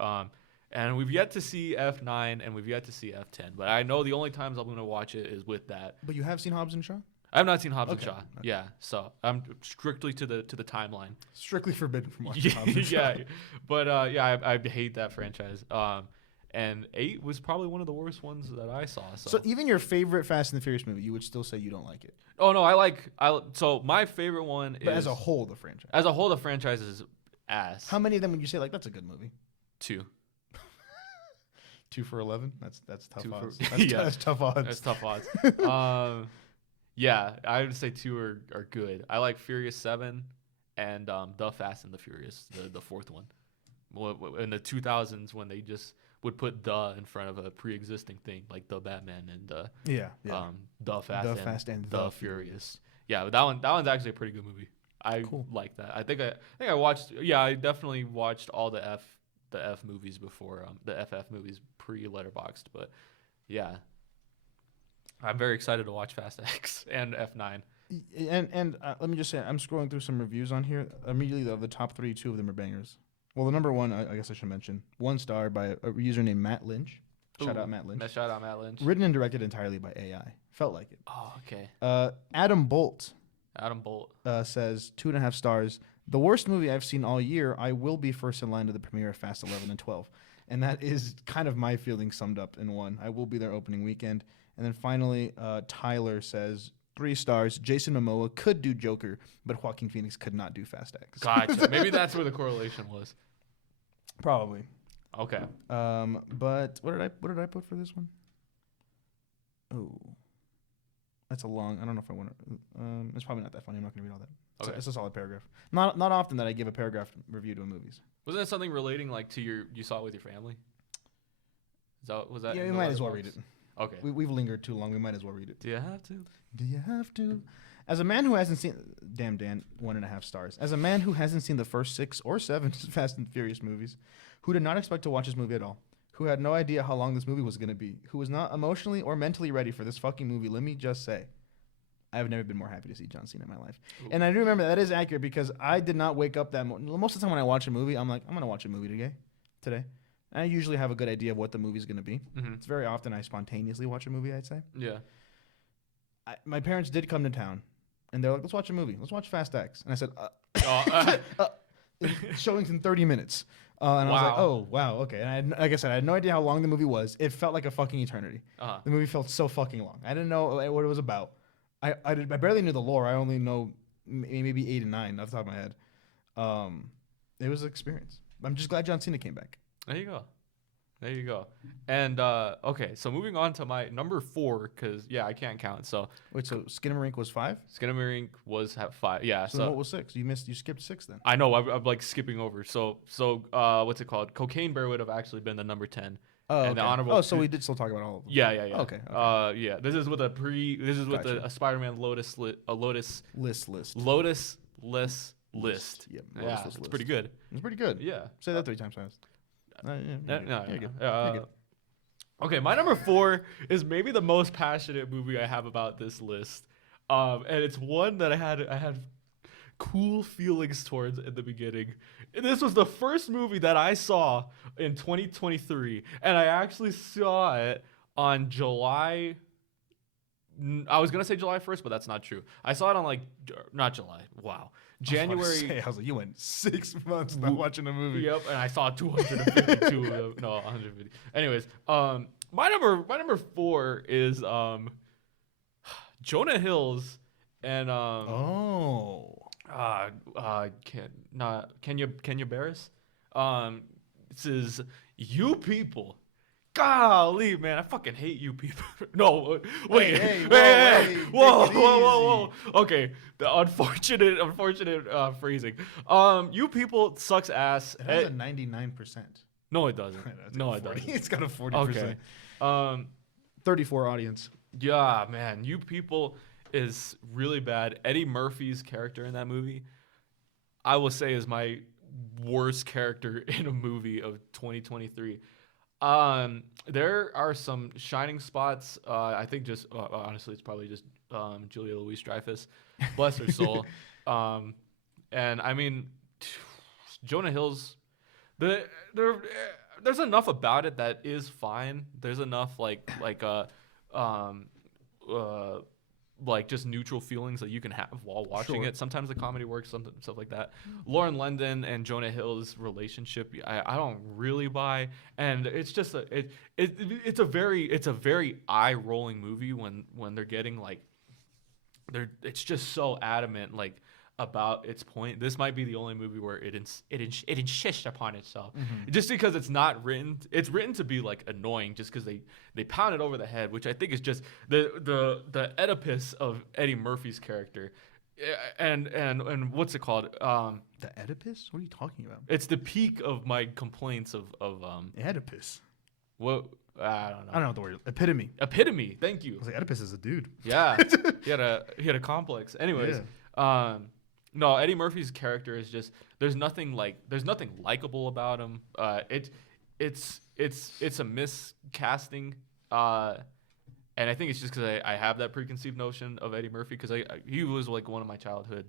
And we've yet to see F9 and we've yet to see F10. But I know the only times I'm going to watch it is with that. But you have seen Hobbs and Shaw? I have not seen Hobbs and Okay, Shaw. okay. Yeah, so I'm strictly to the timeline. Strictly forbidden from watching Hobbs and Shaw. Yeah, but I hate that franchise. And 8 was probably one of the worst ones that I saw. So even your favorite Fast and the Furious movie, you would still say you don't like it. Oh no, so my favorite one But is as a whole, the franchise. As a whole, the franchise is ass. How many of them would you say that's a good movie? 2. 2 for 11. That's tough 2 for- odds. Yeah. That's tough odds. That's tough odds. Yeah, I would say 2 are good. I like Furious 7 and The Fast and the Furious, the fourth one. In the 2000s when they just would put "the" in front of a pre-existing thing like the Batman and The Fast and the Furious. Yeah, that one's actually a pretty good movie. I like that. I think I watched. Yeah, I definitely watched all the F movies before the FF movies pre-Letterboxd. But yeah, I'm very excited to watch Fast X and F9. And let me just say, I'm scrolling through some reviews on here. Immediately, of the top 3, 2 of them are bangers. Well, the number 1, I guess I should mention, 1 star by a user named Matt Lynch. Shout out Matt Lynch. Shout out Matt Lynch. Written and directed entirely by AI. Felt like it. Oh, okay. Adam Bolt says 2.5 stars. The worst movie I've seen all year. I will be first in line to the premiere of Fast 11 and 12. And that is kind of my feelings summed up in one. I will be there opening weekend. And then finally, Tyler says 3 stars. Jason Momoa could do Joker, but Joaquin Phoenix could not do Fast X. Gotcha. Maybe that's where the correlation was. Probably. Okay. But what did I put for this one? Oh, that's a long. I don't know if I want to. It's probably not that funny. I'm not going to read all that. Okay. It's a solid paragraph. Not often that I give a paragraph review to a movies. Wasn't that something relating like to you saw it with your family? Was that? Yeah, in we the might as well Letterboxd? read it. Okay. We've lingered too long. We might as well read it. Do you have to? Do you have to? As a man who hasn't seen, damn Dan, 1.5 stars. As a man who hasn't seen the first 6 or 7 Fast and Furious movies, who did not expect to watch this movie at all, who had no idea how long this movie was going to be, who was not emotionally or mentally ready for this fucking movie, let me just say, I have never been more happy to see John Cena in my life. Ooh. And I do remember that is accurate because I did not wake up that most of the time when I watch a movie, I'm like, I'm going to watch a movie today. And I usually have a good idea of what the movie's going to be. Mm-hmm. It's very often I spontaneously watch a movie, I'd say. Yeah. My parents did come to town, and they're like, let's watch a movie. Let's watch Fast X. And I said, showings in 30 minutes. And I was like, oh, wow, okay. And like I said, I had no idea how long the movie was. It felt like a fucking eternity. Uh-huh. The movie felt so fucking long. I didn't know what it was about. I barely knew the lore. I only know maybe 8 and 9 off the top of my head. It was an experience. I'm just glad John Cena came back. There you go. And okay, so moving on to my number 4, because I can't count. So wait, so Skinamarink was 5? Skinamarink was at 5. Yeah. So what was 6? You skipped 6 then. I know. I'm like skipping over. So what's it called? Cocaine Bear would have actually been the number 10. Oh, and okay. the honorable. So we did still talk about all of them. Yeah. Okay. Yeah. This is with a Gotcha. a Spider-Man Lotus list. Lotus list. Yep. Yeah, it's pretty good. It's pretty good. Yeah. Say that 3 times fast. You're good. Okay, my number 4 is maybe the most passionate movie I have about this list, and it's one that I had cool feelings towards in the beginning. And this was the first movie that I saw in 2023, and I actually saw it on July. I was gonna say July 1st, but that's not true. I saw it on not July. Wow, January. I was like, you went 6 months not watching a movie. Yep, and I saw 252 of them. No, 150. Anyways, my number 4 is Jonah Hill's and Kenya Barris. This is You People. Golly, man, I fucking hate you people. No, wait, whoa. Okay, the unfortunate phrasing. You people sucks ass. It has a 99%. No, it doesn't. No, it doesn't. It's got a 40%. Okay. 34 audience. Yeah, man, You People is really bad. Eddie Murphy's character in that movie, I will say, is my worst character in a movie of 2023. There are some shining spots. I think just honestly, it's probably just Julia Louis-Dreyfus, bless her soul. And I mean, Jonah Hill's there's enough about it that is fine. There's enough like just neutral feelings that you can have while watching it. Sometimes the comedy works, stuff like that. Lauren London and Jonah Hill's relationship, I don't really buy, and it's just it's a very eye rolling movie when they're getting it's just so adamant about its point. This might be the only movie where it insists upon itself, just because it's written to be annoying, just because they pound it over the head, which I think is just the Oedipus of Eddie Murphy's character, and what's it called? The Oedipus? What are you talking about? It's the peak of my complaints of Oedipus. What? I don't know. I don't know what the word is. Epitome. Thank you. I was like, Oedipus is a dude. Yeah, he had a complex. Anyways, no, Eddie Murphy's character is just there's nothing likable about him. It's a miscasting, and I think it's just because I have that preconceived notion of Eddie Murphy, because he was one of my childhood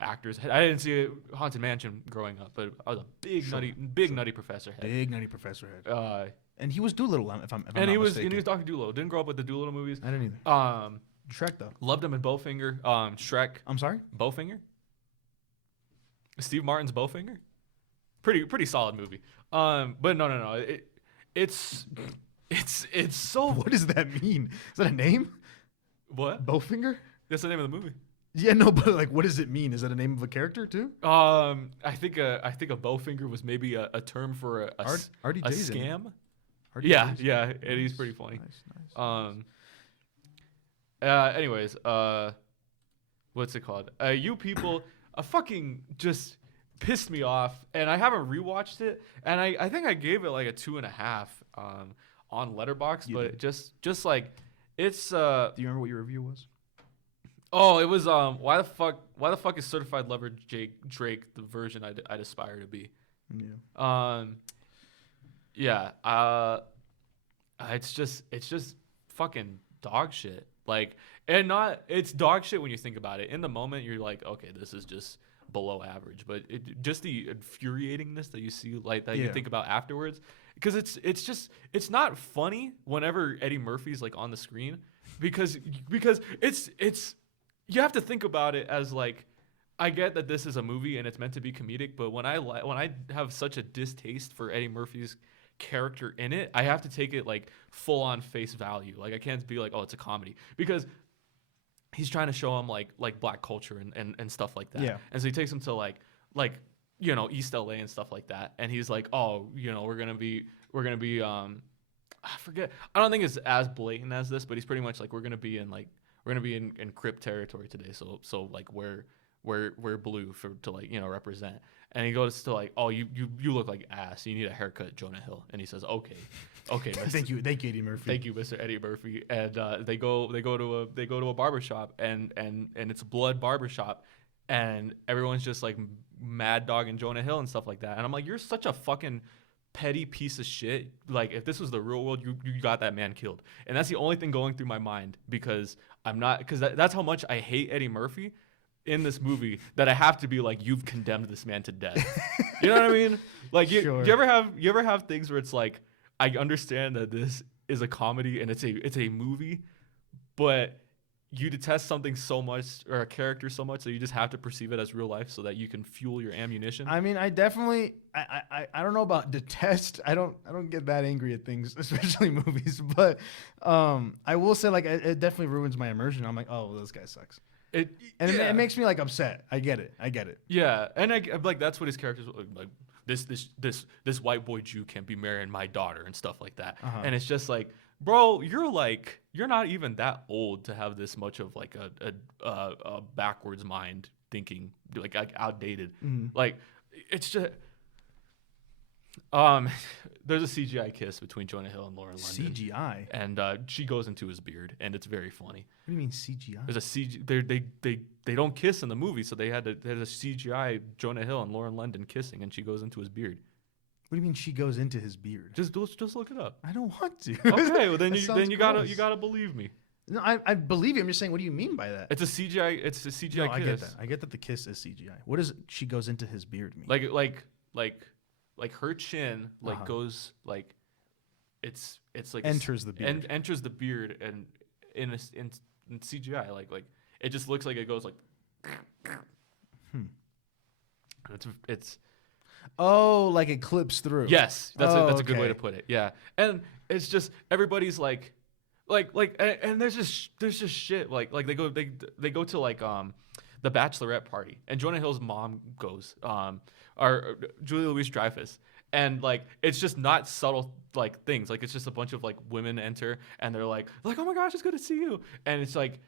actors. I didn't see Haunted Mansion growing up, but I was a big nutty professor head. Big nutty professor head. And he was Doolittle, if I'm not mistaken. And he was Dr. Doolittle. Didn't grow up with the Doolittle movies. I didn't either. Shrek though. Loved him in Bowfinger. Shrek. I'm sorry? Bowfinger? Steve Martin's Bowfinger? Pretty solid movie. But no. It's so. What does that mean? Is that a name? What? Bowfinger? That's the name of the movie. Yeah, no, but what does it mean? Is that a name of a character too? I think a Bowfinger was maybe a term for a scam. Yeah, and he's pretty funny. Nice. Anyways, what's it called? You People fucking just pissed me off, and I haven't rewatched it, and I think I gave it a 2.5 on Letterboxd, but just it's. Do you remember what your review was? Oh, it was why the fuck is Certified Lover Drake the version I'd aspire to be? Yeah. It's just fucking dog shit. It's dog shit when you think about it. In the moment, you're like, okay, this is just below average. But just the infuriatingness that you see, you think about afterwards, because it's not funny whenever Eddie Murphy's on the screen, because it's you have to think about it as I get that this is a movie and it's meant to be comedic, but when I have such a distaste for Eddie Murphy's character in it, I have to take it full on face value. I can't be oh, it's a comedy, because he's trying to show him black culture and stuff like that. Yeah. And so he takes him to East LA and stuff like that, and he's oh, we're gonna be I forget. I don't think it's as blatant as this, but he's pretty much we're gonna be in Crip territory today, so we're blue to represent. And he goes to oh, you look like ass. You need a haircut, Jonah Hill. And he says, okay, Mr. Thank you, Eddie Murphy. Thank you, Mr. Eddie Murphy. And they go to a barbershop, and it's a blood barbershop, and everyone's just mad dogging Jonah Hill and stuff like that. And I'm you're such a fucking petty piece of shit. If this was the real world, you got that man killed. And that's the only thing going through my mind, because that's how much I hate Eddie Murphy in this movie, that I have to be you've condemned this man to death. You know what I mean? You ever have things where it's I understand that this is a comedy and it's a movie, but you detest something so much or a character so much that you just have to perceive it as real life so that you can fuel your ammunition. I mean, I definitely, I don't know about detest. I don't get that angry at things, especially movies. But I will say, like, it definitely ruins my immersion. I'm like, oh, well, this guy sucks, and it makes me like upset. I get it. Yeah, and I'm like, that's what his characters like. This white boy Jew can't be marrying my daughter and stuff like that. And it's just like, bro, you're not even that old to have this much of like a backwards mind thinking, like outdated. Like it's just there's a CGI kiss between Jonah Hill and Lauren London. CGI, and she goes into his beard, and it's very funny. What do you mean CGI? There's a CG. They don't kiss in the movie, so there's a CGI Jonah Hill and Lauren London kissing, and she goes into his beard. What do you mean she goes into his beard? Just look it up. I don't want to. Okay, well then you gotta believe me. No, I believe you. I'm just saying, what do you mean by that? It's a CGI. It's a CGI No, kiss. I get that. I get that the kiss is CGI. What does she goes into his beard mean? Like her chin goes like it's like enters the beard. Enters the beard, and in CGI like it just looks like it goes like. It's oh, like it clips through. Yes, that's a good way to put it. Yeah, and it's just everybody's like, and there's just shit like they go to like the bachelorette party, and Jonah Hill's mom goes or Julia Louis-Dreyfus, and like it's just not subtle like things, like it's just a bunch of like women enter, and they're like oh my gosh, it's good to see you, and it's like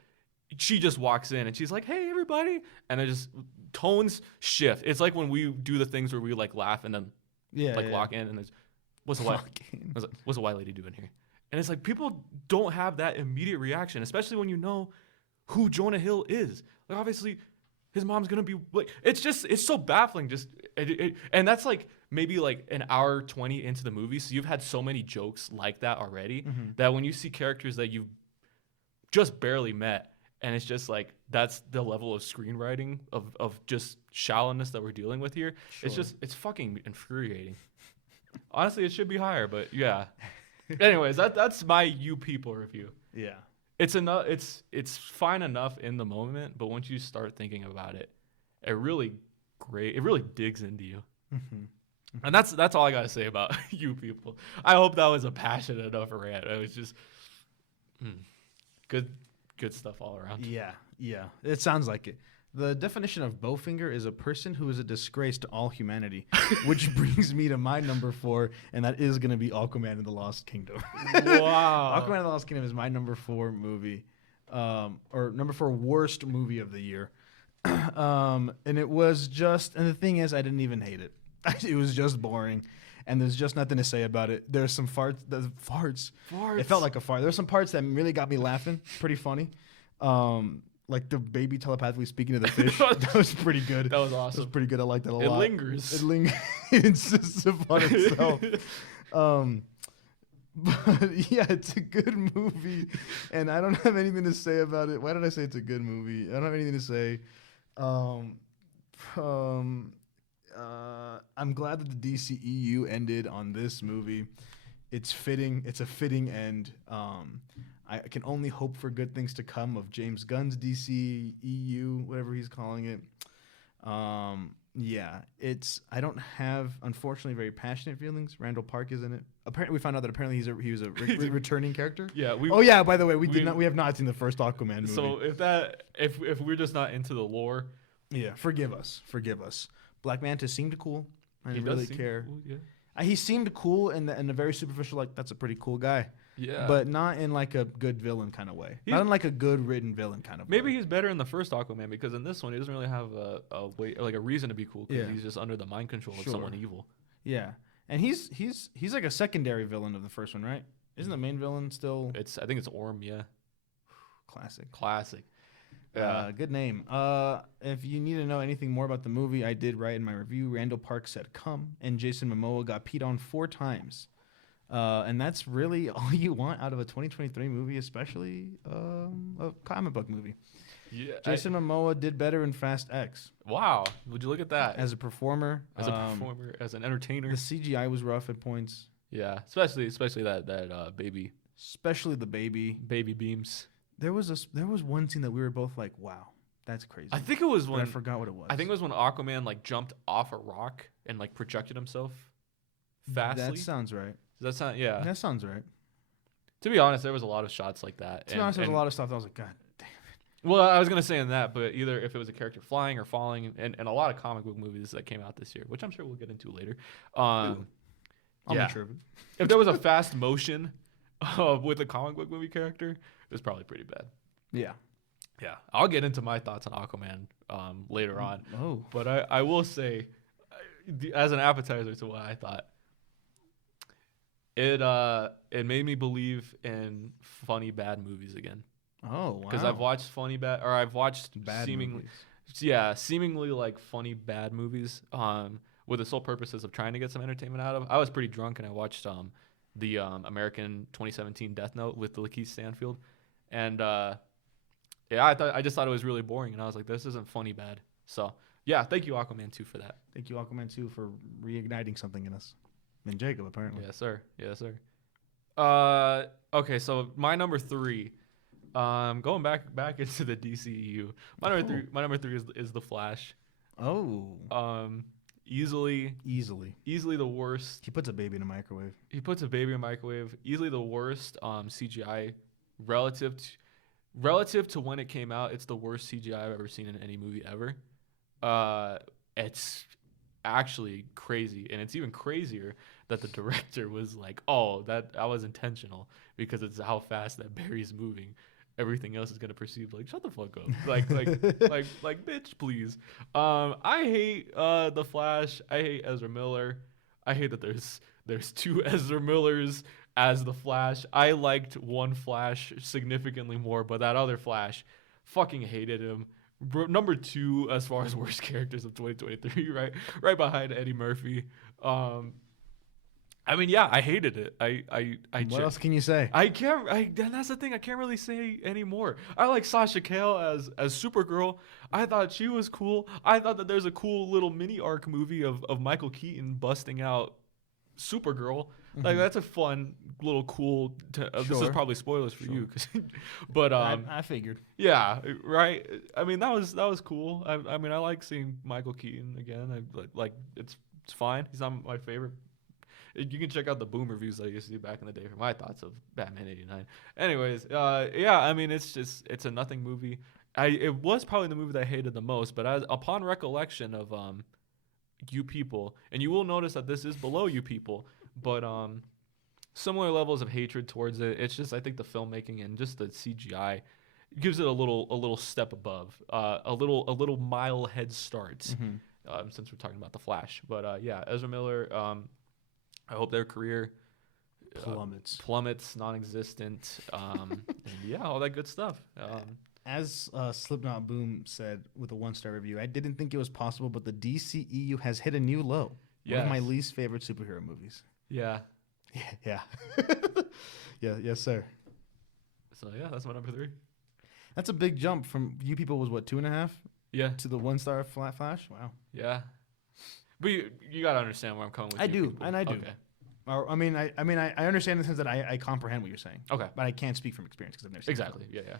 she just walks in and she's like, hey everybody, and it just tones shift. It's like when we do the things where we like laugh and then lock in, and there's what's a white lady doing here, and it's like people don't have that immediate reaction, especially when you know who Jonah Hill is. Like obviously his mom's gonna be like, it's so baffling. Just and that's like maybe like an hour 20 into the movie, so you've had so many jokes like that already that when you see characters that you've just barely met, and it's just like that's the level of screenwriting of just shallowness that we're dealing with here. Sure. It's fucking infuriating. Honestly, it should be higher, but yeah. Anyways, that's my You People review. Yeah. It's enough. It's fine enough in the moment, but once you start thinking about it, it really digs into you. And that's all I gotta say about You People. I hope that was a passionate enough rant. It was just good stuff all around. Yeah. It sounds like it. The definition of bowfinger is a person who is a disgrace to all humanity, which brings me to my number 4, and that is going to be Aquaman and the Lost Kingdom. Wow. Aquaman and the Lost Kingdom is my number 4 movie, or number 4 worst movie of the year. And it was just, and the thing is, I didn't even hate it. It was just boring, and there's just nothing to say about it. There's some farts. It felt like a fart. There's some parts that really got me laughing. Pretty funny. Like the baby telepathically speaking to the fish. That was pretty good. That was awesome. That was pretty good. I liked that a lot. It lingers. It insists upon itself. But yeah, it's a good movie, and I don't have anything to say about it. Why did I say it's a good movie? I don't have anything to say. I'm glad that the DCEU ended on this movie. It's fitting. It's a fitting end. I can only hope for good things to come of James Gunn's DCEU, whatever he's calling it. Yeah, I don't have, unfortunately, very passionate feelings. Randall Park is in it. Apparently, we found out that apparently he was a returning character. Yeah. By the way, we have not seen the first Aquaman movie. So if we're just not into the lore, yeah, forgive us. Black Manta seemed cool. I didn't really care. Cool, yeah. He seemed cool in a very superficial, like that's a pretty cool guy. Yeah, but not in like a good villain kind of way. Not in like a good written villain kind of way. Maybe he's better in the first Aquaman, because in this one he doesn't really have a way, like a reason to be cool, because he's just under the mind control of someone evil. Yeah, and he's like a secondary villain of the first one, right? Isn't the main villain still? I think it's Orm. Yeah, classic. Yeah, good name. If you need to know anything more about the movie, I did write in my review. Randall Park said "come," and Jason Momoa got peed on 4 times. And that's really all you want out of a 2023 movie, especially a comic book movie. Yeah, Jason Momoa did better in Fast X. Wow, would you look at that? As a performer, as an entertainer. The CGI was rough at points. Yeah, especially that baby especially the baby. Baby beams. There was one scene that we were both like, wow, that's crazy. I think it was But when I forgot what it was. I think it was when Aquaman like jumped off a rock and like projected himself fastly. That sounds right. Does that sound? Yeah. That sounds right. To be honest, there was a lot of shots like that. To be honest, there was a lot of stuff that I was like, God damn. Well, I was gonna say in that, but either if it was a character flying or falling, and a lot of comic book movies that came out this year, which I'm sure we'll get into later. I'll yeah. make sure of it. If there was a fast motion with a comic book movie character, it was probably pretty bad. Yeah. Yeah, I'll get into my thoughts on Aquaman later on. Oh. But I will say, as an appetizer to what I thought, it made me believe in funny bad movies again. Oh, wow. Because I've watched I've watched bad seemingly movies. seemingly like funny bad movies with the sole purposes of trying to get some entertainment out of. I was pretty drunk and I watched the American 2017 Death Note with Lakeith Stanfield, and I just thought it was really boring, and I was like, this isn't funny bad. So yeah, thank you Aquaman 2 for that. Thank you, Aquaman 2, for reigniting something in us. And Jacob, apparently. Yes, sir. Yes, sir. Okay, so my number 3. Going back into the DCEU. My number three is The Flash. Oh. Easily the worst. He puts a baby in a microwave. Easily the worst CGI relative to when it came out. It's the worst CGI I've ever seen in any movie ever. It's actually crazy, and it's even crazier that the director was like, "Oh, that was intentional because it's how fast that Barry's moving. Everything else is gonna perceive like shut the fuck up, like bitch, please." I hate the Flash. I hate Ezra Miller. I hate that there's 2 Ezra Millers as the Flash. I liked one Flash significantly more, but that other Flash, fucking hated him. Number 2 as far as worst characters of 2023, right behind Eddie Murphy. I mean, yeah, I hated it. What else can you say? That's the thing. I can't really say anymore. I like Sasha Cale as Supergirl. I thought she was cool. I thought that there's a cool little mini arc movie of Michael Keaton busting out Supergirl. Mm-hmm. Like that's a fun little cool. Sure. This is probably spoilers for you, but I figured. Yeah, right. I mean, that was cool. I mean, I like seeing Michael Keaton again. It's fine. He's not my favorite. You can check out the Boom reviews that I used to do back in the day for my thoughts of Batman '89. Anyways, yeah, I mean, it's a nothing movie. It was probably the movie that I hated the most, but upon recollection of You People, and you will notice that this is below You People, but similar levels of hatred towards it. It's just I think the filmmaking and just the CGI gives it a little step above, a little mile head start. Mm-hmm. Since we're talking about the Flash, but yeah, Ezra Miller. I hope their career plummets, non-existent, and yeah, all that good stuff. As Slipknot Boom said with a 1-star review, I didn't think it was possible, but the DCEU has hit a new low. Yes. One of my least favorite superhero movies. Yeah. Yeah. Yes, sir. So yeah, that's my number 3. That's a big jump from You People was what, 2.5? Yeah. To the 1-star Flash? Wow. Yeah. But you gotta understand where I'm coming with. I do. Okay. Or, I mean, I understand in the sense that I comprehend what you're saying. Okay. But I can't speak from experience because I've never seen it. Exactly. Yeah.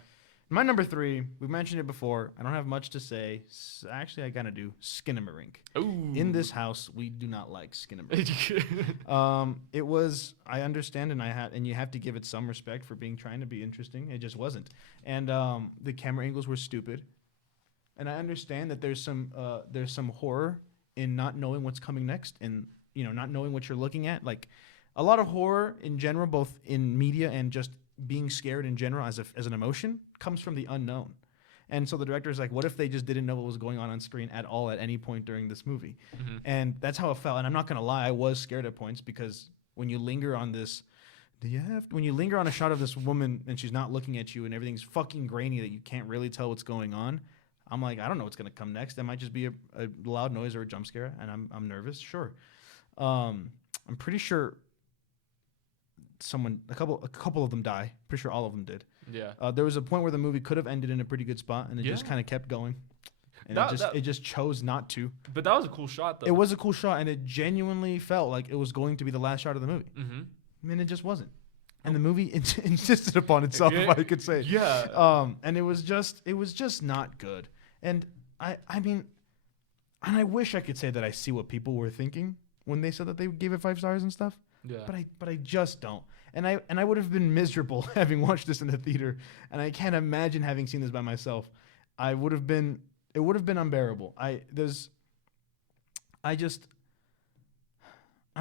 My number 3, we mentioned it before. I don't have much to say. Actually, I gotta do Skinamarink. Ooh. In this house, we do not like Skinamarink. It was. I understand, and you have to give it some respect for trying to be interesting. It just wasn't, and the camera angles were stupid. And I understand that there's some horror in not knowing what's coming next, and not knowing what you're looking at. Like a lot of horror in general, both in media and just being scared in general as an emotion, comes from the unknown. And so the director is like, what if they just didn't know what was going on screen at all at any point during this movie? Mm-hmm. And that's how it felt. And I'm not gonna lie, I was scared at points because when you linger on this, when you linger on a shot of this woman and she's not looking at you and everything's fucking grainy that you can't really tell what's going on, I'm like, I don't know what's gonna come next. That might just be a loud noise or a jump scare, and I'm nervous. Sure, I'm pretty sure a couple of them die. Pretty sure all of them did. Yeah. There was a point where the movie could have ended in a pretty good spot, and it just kind of kept going, and it just chose not to. But that was a cool shot, though. It was a cool shot, and it genuinely felt like it was going to be the last shot of the movie. Mm-hmm. I mean, it just wasn't. and the movie insisted upon itself, if I could say. Yeah. And it was just not good. And I mean, and I wish I could say that I see what people were thinking when they said that they gave it 5 stars and stuff. Yeah. But I just don't. And I would have been miserable having watched this in the theater, and I can't imagine having seen this by myself. It would have been unbearable. I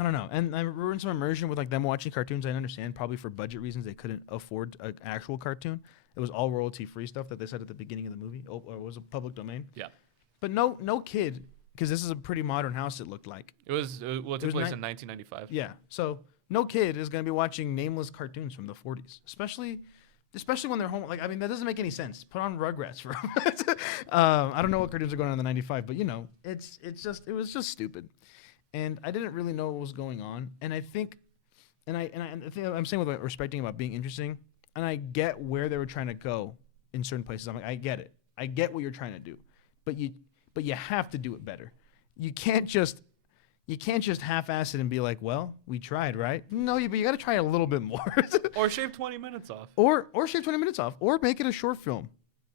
don't know. And I ruined some immersion with like them watching cartoons. I understand probably for budget reasons they couldn't afford an actual cartoon. It was all royalty free stuff that they said at the beginning of the movie. Or it was a public domain. Yeah. But no kid, because this is a pretty modern house. It looked like It took place in 1995. yeah. So no kid is gonna be watching nameless cartoons from the 40s, especially when they're home. Like, I mean, that doesn't make any sense. Put on Rugrats for them. I don't know what cartoons are going on in the 95, but it was just stupid. And I didn't really know what was going on. And I think, I'm saying with respecting about being interesting, and I get where they were trying to go in certain places. I'm like, I get it. I get what you're trying to do, but you have to do it better. You can't just half-ass it and be like, well, we tried, right? No, but you got to try a little bit more. Or shave 20 minutes off. Or shave 20 minutes off. Or make it a short film.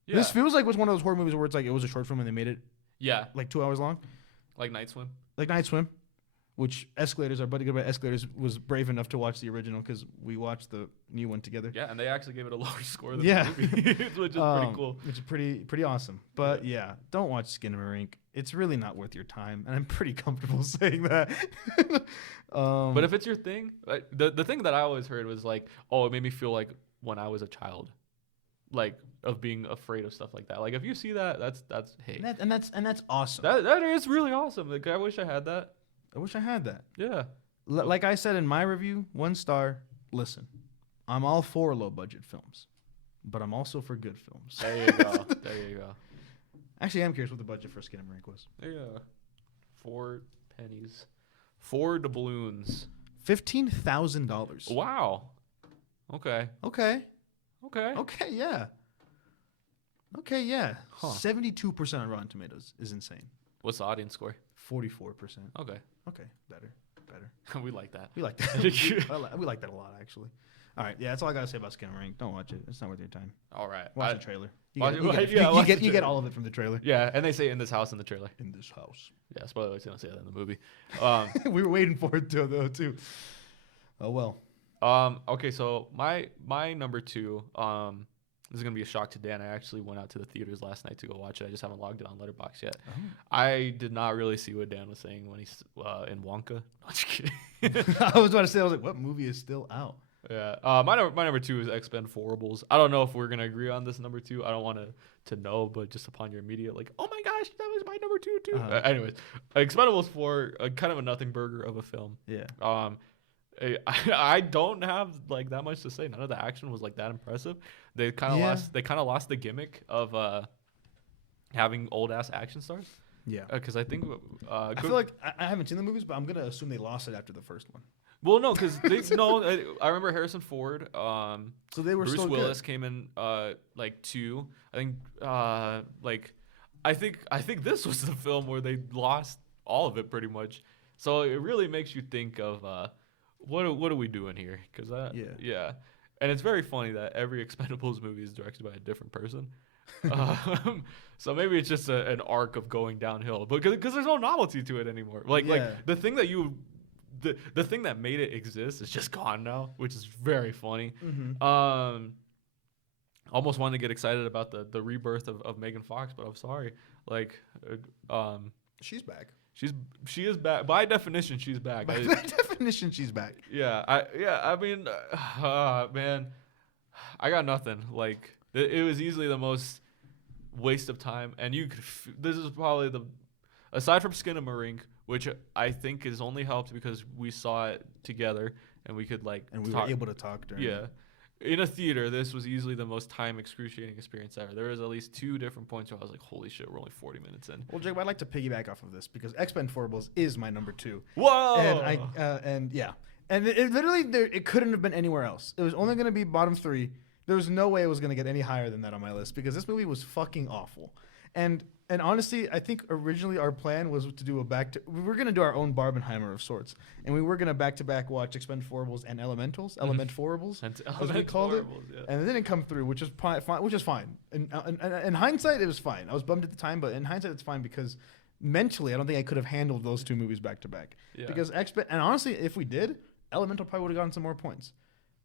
Yeah. This feels like it was one of those horror movies where it's like it was a short film and they made it Yeah. like 2 hours long. Like Night Swim. Like Night Swim, which Escalators, our buddy Goodbye Escalators, was brave enough to watch the original because we watched the new one together. Yeah, and they actually gave it a lower score than Yeah. the movie, which is pretty cool. Which is pretty awesome. But yeah, don't watch Skinamarink. It's really not worth your time, and I'm pretty comfortable saying that. But if it's your thing, like, the thing that I always heard was like, oh, it made me feel like when I was a child, like of being afraid of stuff like that. Like if you see that, that's hey, and that's awesome. that is really awesome. Like I wish I had that. I wish I had that. Yeah. Like I said in my review, 1 star. Listen, I'm all for low budget films, but I'm also for good films. There you go. There you go. Actually, I'm curious what the budget for Skinamarink was. There you go. 4 pennies. 4 doubloons. $15,000. Wow. Okay. Okay. Okay. Okay. Yeah. Okay. Yeah. Huh. 72% on Rotten Tomatoes is insane. What's the audience score? 44%. Okay. Okay. Better. We like that. We like that. We like that a lot, actually. All right. Yeah, that's all I got to say about Skinamarink. Don't watch it. It's not worth your time. All right. Watch the trailer. watch You the get trailer. all of it from the trailer. Yeah, and they say in this house in the trailer. In this house. Yeah, spoiler alert, they don't say that in the movie. We were waiting for it to, though, too. Oh, well. Okay, so my number 2, this is gonna be a shock to Dan. I actually went out to the theaters last night to go watch it. I just haven't logged it on Letterboxd yet. Oh. I did not really see what Dan was saying when he's in Wonka. No, just kidding. I was about to say, I was like, what movie is still out? Yeah. My number 2 is Expendables. I don't know if we're gonna agree on this number 2. I don't want to know, but just upon your immediate like, oh my gosh, that was my number 2 too. Anyways, Expendables 4, kind of a nothing burger of a film. Yeah. I don't have like that much to say. None of the action was like that impressive. They kind of lost the gimmick of having old ass action stars. Yeah. Because I think I feel like I haven't seen the movies, but I'm gonna assume they lost it after the first one. Well, no, because I remember Harrison Ford. So they were Bruce still Willis good. came in like 2. I think this was the film where they lost all of it pretty much. So it really makes you think of what are we doing here? Because yeah, and it's very funny that every Expendables movie is directed by a different person. So maybe it's just an arc of going downhill, but because there's no novelty to it anymore. Like the thing that the thing that made it exist is just gone now, which is very funny. Mm-hmm. Almost wanted to get excited about the rebirth of Megan Fox, but I'm sorry. Like, she's back. She is back. By definition, she's back. By definition, she's back. Yeah. I mean, man, I got nothing. Like, it was easily the most waste of time, and you could. This is probably aside from Skinamarink, which I think is only helped because we saw it together and we could like. And we were able to talk during. Yeah. In a theater, this was easily the most time excruciating experience ever. There was at least 2 different points where I was like, holy shit, we're only 40 minutes in. Well, Jacob, I'd like to piggyback off of this because Expendables is my number 2. Whoa! And it literally, it couldn't have been anywhere else. It was only going to be bottom 3. There was no way it was going to get any higher than that on my list because this movie was fucking awful. And And honestly, I think originally our plan was to do we were gonna do our own Barbenheimer of sorts, and we were gonna back to back watch Expendables and Elementals, Elementorables, as we called it, yeah. and it didn't come through, which is fine. Which is fine. In hindsight, it was fine. I was bummed at the time, but in hindsight, it's fine because mentally, I don't think I could have handled those two movies back to back. Yeah. Because and honestly, if we did, Elemental probably would have gotten some more points.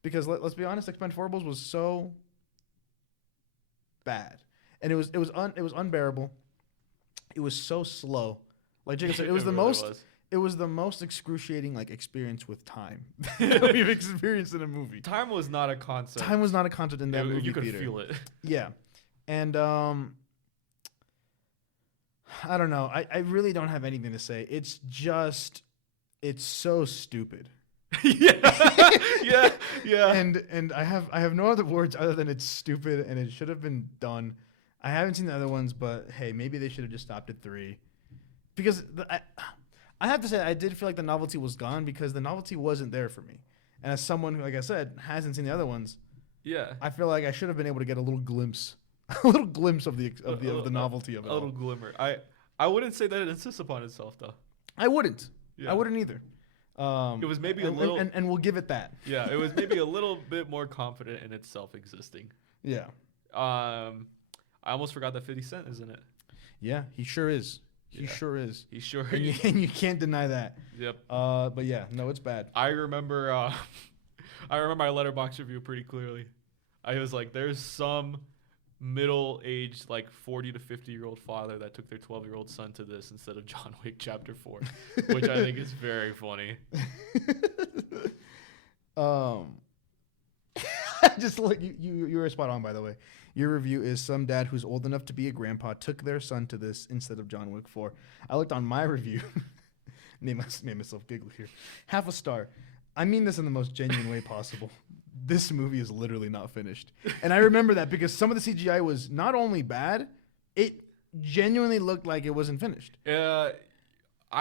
Because let's be honest, Expendables was so bad, and it was unbearable. It was so slow. Like Jacob said, it was it was the most excruciating like experience with time that we've experienced in a movie. Time was not a concept. Time was not a concept in that movie You could theater. feel it. Yeah. And I don't know. I really don't have anything to say. It's so stupid. yeah. And I have no other words other than it's stupid and it should have been done. I haven't seen the other ones, but hey, maybe they should have just stopped at 3. Because I have to say I did feel like the novelty was gone because the novelty wasn't there for me. And as someone who, like I said, hasn't seen the other ones, yeah, I feel like I should have been able to get a little glimpse of the novelty of it. A little glimmer. I wouldn't say that it insists upon itself though. I wouldn't. Yeah. I wouldn't either. It was maybe a little, and we'll give it that. Yeah, it was maybe a little bit more confident in itself existing. Yeah. I almost forgot that 50 Cent is in it. Yeah, he sure is. He Yeah. sure is. He sure And is. you can't deny that. Yep. But yeah, no, it's bad. I remember my Letterboxd review pretty clearly. I was like, there's some middle-aged, like 40 to 50-year-old father that took their 12-year-old son to this instead of John Wick Chapter 4, which I think is very funny. Just look, you were spot on, by the way. Your review is some dad who's old enough to be a grandpa took their son to this instead of John Wick 4. I looked on my review. made myself giggle here. 0.5 star. I mean this in the most genuine way possible. This movie is literally not finished. And I remember that because some of the CGI was not only bad, it genuinely looked like it wasn't finished. I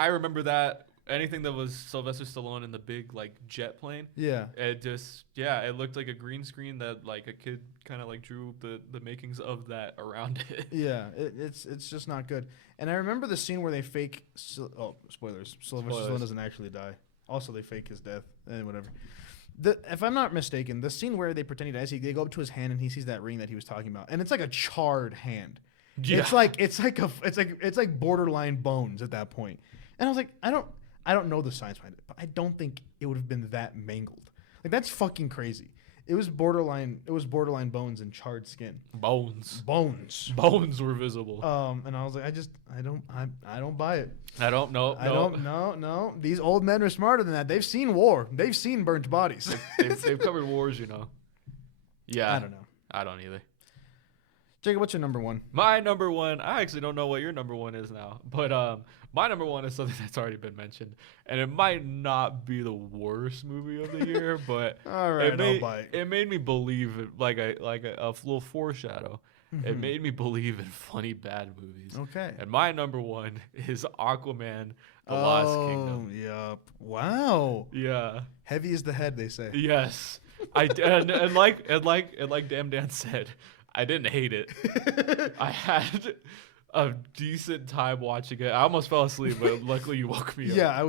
remember that. Anything that was Sylvester Stallone in the big like jet plane. Yeah. It looked like a green screen that like a kid kind of like drew the makings of that around it. Yeah, it's just not good. And I remember the scene where they fake. Spoilers. Sylvester Stallone doesn't actually die. Also, they fake his death. Whatever. If I'm not mistaken, the scene where they pretend he dies, they go up to his hand and he sees that ring that he was talking about, and it's like a charred hand. Yeah. It's like borderline bones at that point. And I was like, I don't know the science behind it, but I don't think it would have been that mangled. Like that's fucking crazy. It was borderline bones and charred skin. Bones were visible. And I was like, I don't buy it. I don't know. No. These old men are smarter than that. They've seen war. They've seen burnt bodies. they've covered wars, you know. Yeah. I don't know. I don't either. Jacob, what's your number one? My number one, I actually don't know what your number one is now, but my number one is something that's already been mentioned, and it might not be the worst movie of the year, but all right, I'll buy it. It made me believe it, like a little foreshadow. Mm-hmm. It made me believe in funny bad movies. Okay. And my number one is Aquaman: The Lost Kingdom. Yep. Wow. Yeah. Heavy is the head, they say. Yes. and like Damn Dan said, I didn't hate it. I had a decent time watching it. I almost fell asleep, but luckily you woke me up. Yeah,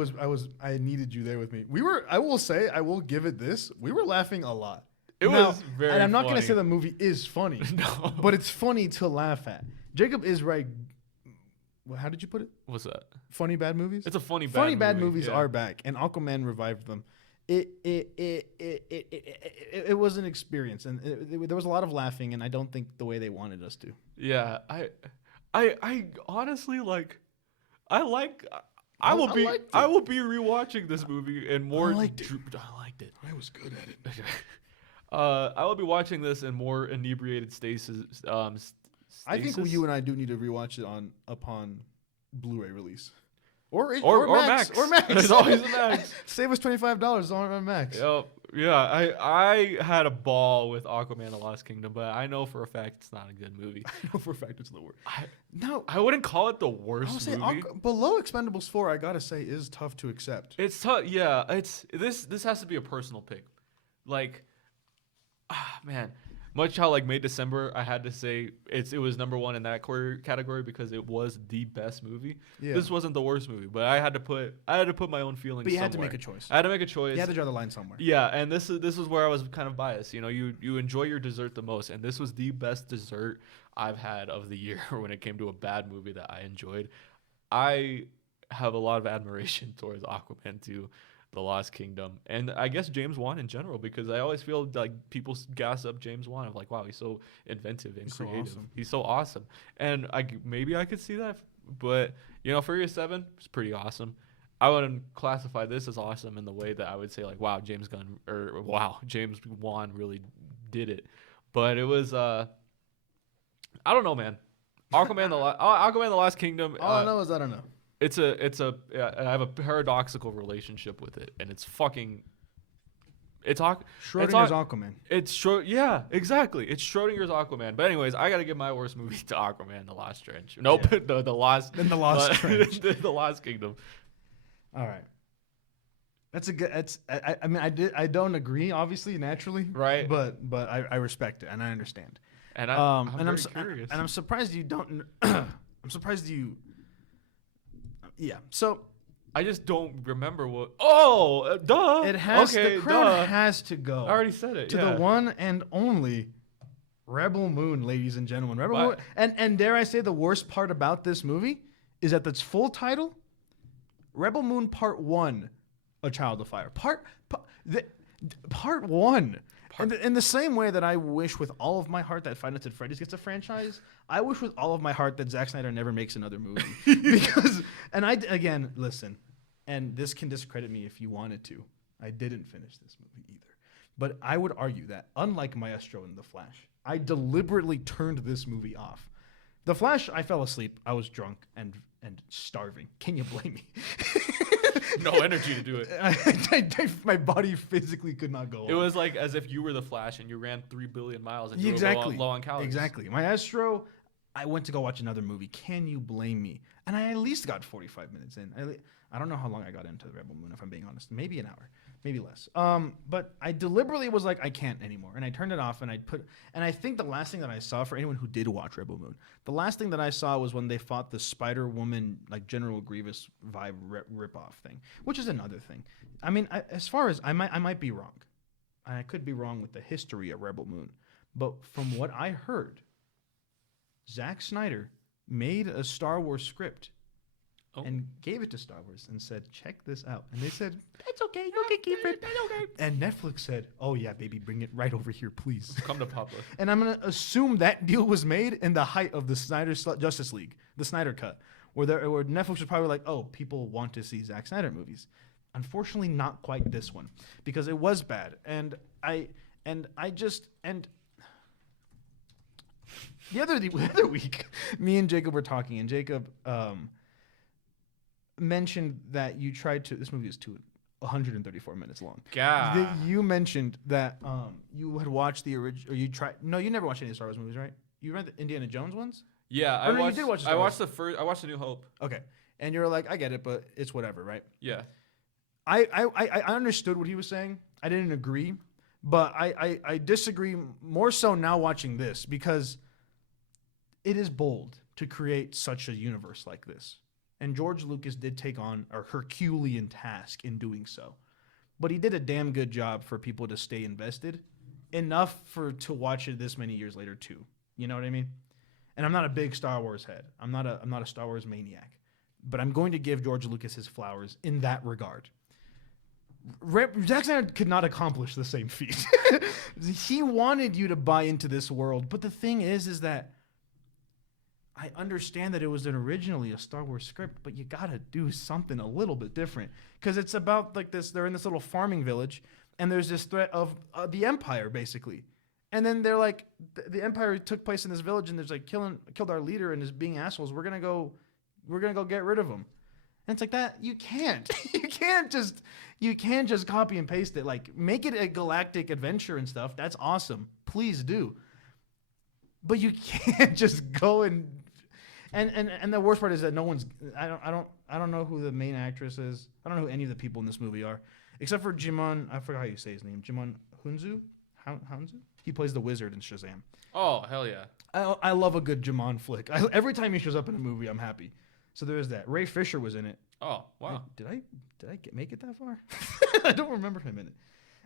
I needed you there with me. I will give it this. We were laughing a lot. It was very And I'm not funny. going to say the movie is funny. No. But it's funny to laugh at. Jacob is right. Well, how did you put it? What's that? Funny bad movies? It's a funny bad movie. Funny bad movie, movies are back, and Aquaman revived them. It was an experience, and there was a lot of laughing, and I don't think the way they wanted us to. Yeah, I honestly like. I will be rewatching this movie and more. I liked it. I was good at it. I will be watching this in more inebriated stasis. I think you and I do need to rewatch it upon Blu-ray release. Or Max. There's always a Max. Save us $25 on Max. Yep. Yeah, I had a ball with Aquaman: The Lost Kingdom, but I know for a fact it's not a good movie. I know for a fact it's the worst. I wouldn't call it the worst movie. Below Expendables 4, I gotta say, is tough to accept. It's tough. Yeah, this has to be a personal pick. Like, man, Much how like May December, I had to say it was number one in that category because it was the best movie. Yeah. This wasn't the worst movie, but I had to put my own feelings. But you had to somewhere. make a choice. I had to make a choice. You had to draw the line somewhere. Yeah, and this is where I was kind of biased. You know, you enjoy your dessert the most, and this was the best dessert I've had of the year when it came to a bad movie that I enjoyed. I have a lot of admiration towards Aquaman 2, The Lost Kingdom, and I guess James Wan in general, because I always feel like people gas up James Wan of like, wow, he's so inventive and creative. So awesome. He's so awesome, and maybe I could see that, but you know, Furious 7 is pretty awesome. I wouldn't classify this as awesome in the way that I would say like, wow, James Wan really did it, but it was I don't know, man. Aquaman the Last Kingdom. All I know is I don't know. I have a paradoxical relationship with it, and it's fucking. Schrodinger's Aquaman. Yeah, exactly. It's Schrodinger's Aquaman. But anyways, I gotta give my worst movie to Aquaman, The Lost Trench. Nope, Yeah. the Lost. In the Lost Trench. The Lost Kingdom. All right. That's a good. I mean, I don't agree, obviously, naturally. Right. But I respect it and I understand. And I'm very I'm curious. and I'm surprised you don't. I'm surprised you. Yeah. So I just don't remember what. Oh, duh. it has okay, the crown duh. has to go. I already said it. To yeah. the one and only Rebel Moon, ladies and gentlemen. Rebel But- Moon. And dare I say, the worst part about this movie is that its full title, Rebel Moon Part 1, A Child of Fire. Part 1. In the same way that I wish with all of my heart that Five Nights at Freddy's gets a franchise, I wish with all of my heart that Zack Snyder never makes another movie. Because, again, listen, and this can discredit me if you wanted to. I didn't finish this movie either. But I would argue that, unlike Maestro and The Flash, I deliberately turned this movie off. The Flash, I fell asleep. I was drunk and starving. Can you blame me? No energy to do it. My body physically could not go on. It was like as if you were the Flash and you ran 3 billion miles and you exactly were low on calories. Exactly. Maestro, I went to go watch another movie. Can you blame me? And I at least got 45 minutes in. I don't know how long I got into the Rebel Moon, if I'm being honest. Maybe an hour, maybe less. But I deliberately was like, I can't anymore, and I turned it off. And I think the last thing that I saw, for anyone who did watch Rebel Moon, the last thing that I saw was when they fought the Spider Woman, like General Grievous vibe ripoff thing, which is another thing. I mean, as far as I might be wrong, I could be wrong with the history of Rebel Moon, but from what I heard, Zack Snyder made a Star Wars script and gave it to Star Wars and said, check this out. And they said, that's okay, you can keep it. Okay. And Netflix said, oh yeah, baby, bring it right over here, please. Come to Papa. And I'm going to assume that deal was made in the height of the Snyder Justice League, the Snyder Cut, where Netflix was probably like, oh, people want to see Zack Snyder movies. Unfortunately, not quite this one, because it was bad. And the other week, me and Jacob were talking, and Jacob mentioned that you tried to. This movie is 134 minutes long. God. You mentioned that you had watched the original. Or you tried. No, you never watched any of the Star Wars movies, right? You read the Indiana Jones ones? Yeah, You did watch the Star Wars. I watched The New Hope. Okay, and you're like, I get it, but it's whatever, right? Yeah. I understood what he was saying. I didn't agree, but I disagree more so now watching this, because it is bold to create such a universe like this. And George Lucas did take on a Herculean task in doing so. But he did a damn good job for people to stay invested enough to watch it this many years later too. You know what I mean? And I'm not a big Star Wars head. I'm not a Star Wars maniac. But I'm going to give George Lucas his flowers in that regard. Zack Snyder could not accomplish the same feat. He wanted you to buy into this world. But the thing is that I understand that it was originally a Star Wars script, but you gotta do something a little bit different, because it's about like this. They're in this little farming village, and there's this threat of the Empire, basically. And then they're like, the Empire took place in this village, and there's like killed our leader and is being assholes. We're gonna go get rid of him. And it's like that. You can't. You can't just copy and paste it. Like, make it a galactic adventure and stuff. That's awesome. Please do. But you can't just go and the worst part is that no one's. I don't know who the main actress is. I don't know who any of the people in this movie are, except for Jimon. I forgot how you say his name. Jimon Hunsu. Hunsu. He plays the wizard in Shazam. Oh, hell yeah. I love a good Juman flick. Every time he shows up in a movie, I'm happy. So there's that. Ray Fisher was in it. Oh, wow. Did I make it that far? I don't remember him in it.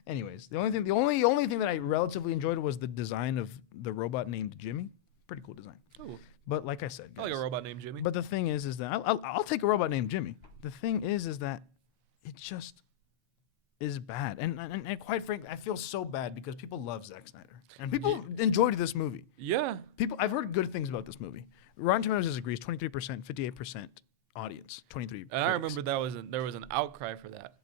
Anyways, the only thing that I relatively enjoyed was the design of the robot named Jimmy. Pretty cool design. Oh, But like I said, I like guys, a robot named Jimmy. But the thing is that I'll take a robot named Jimmy. The thing is that it just is bad, and quite frankly, I feel so bad because people love Zack Snyder and people enjoyed this movie. Yeah. I've heard good things about this movie. Rotten Tomatoes disagrees. 23%, 58% audience, 23. And I remember there was an outcry for that.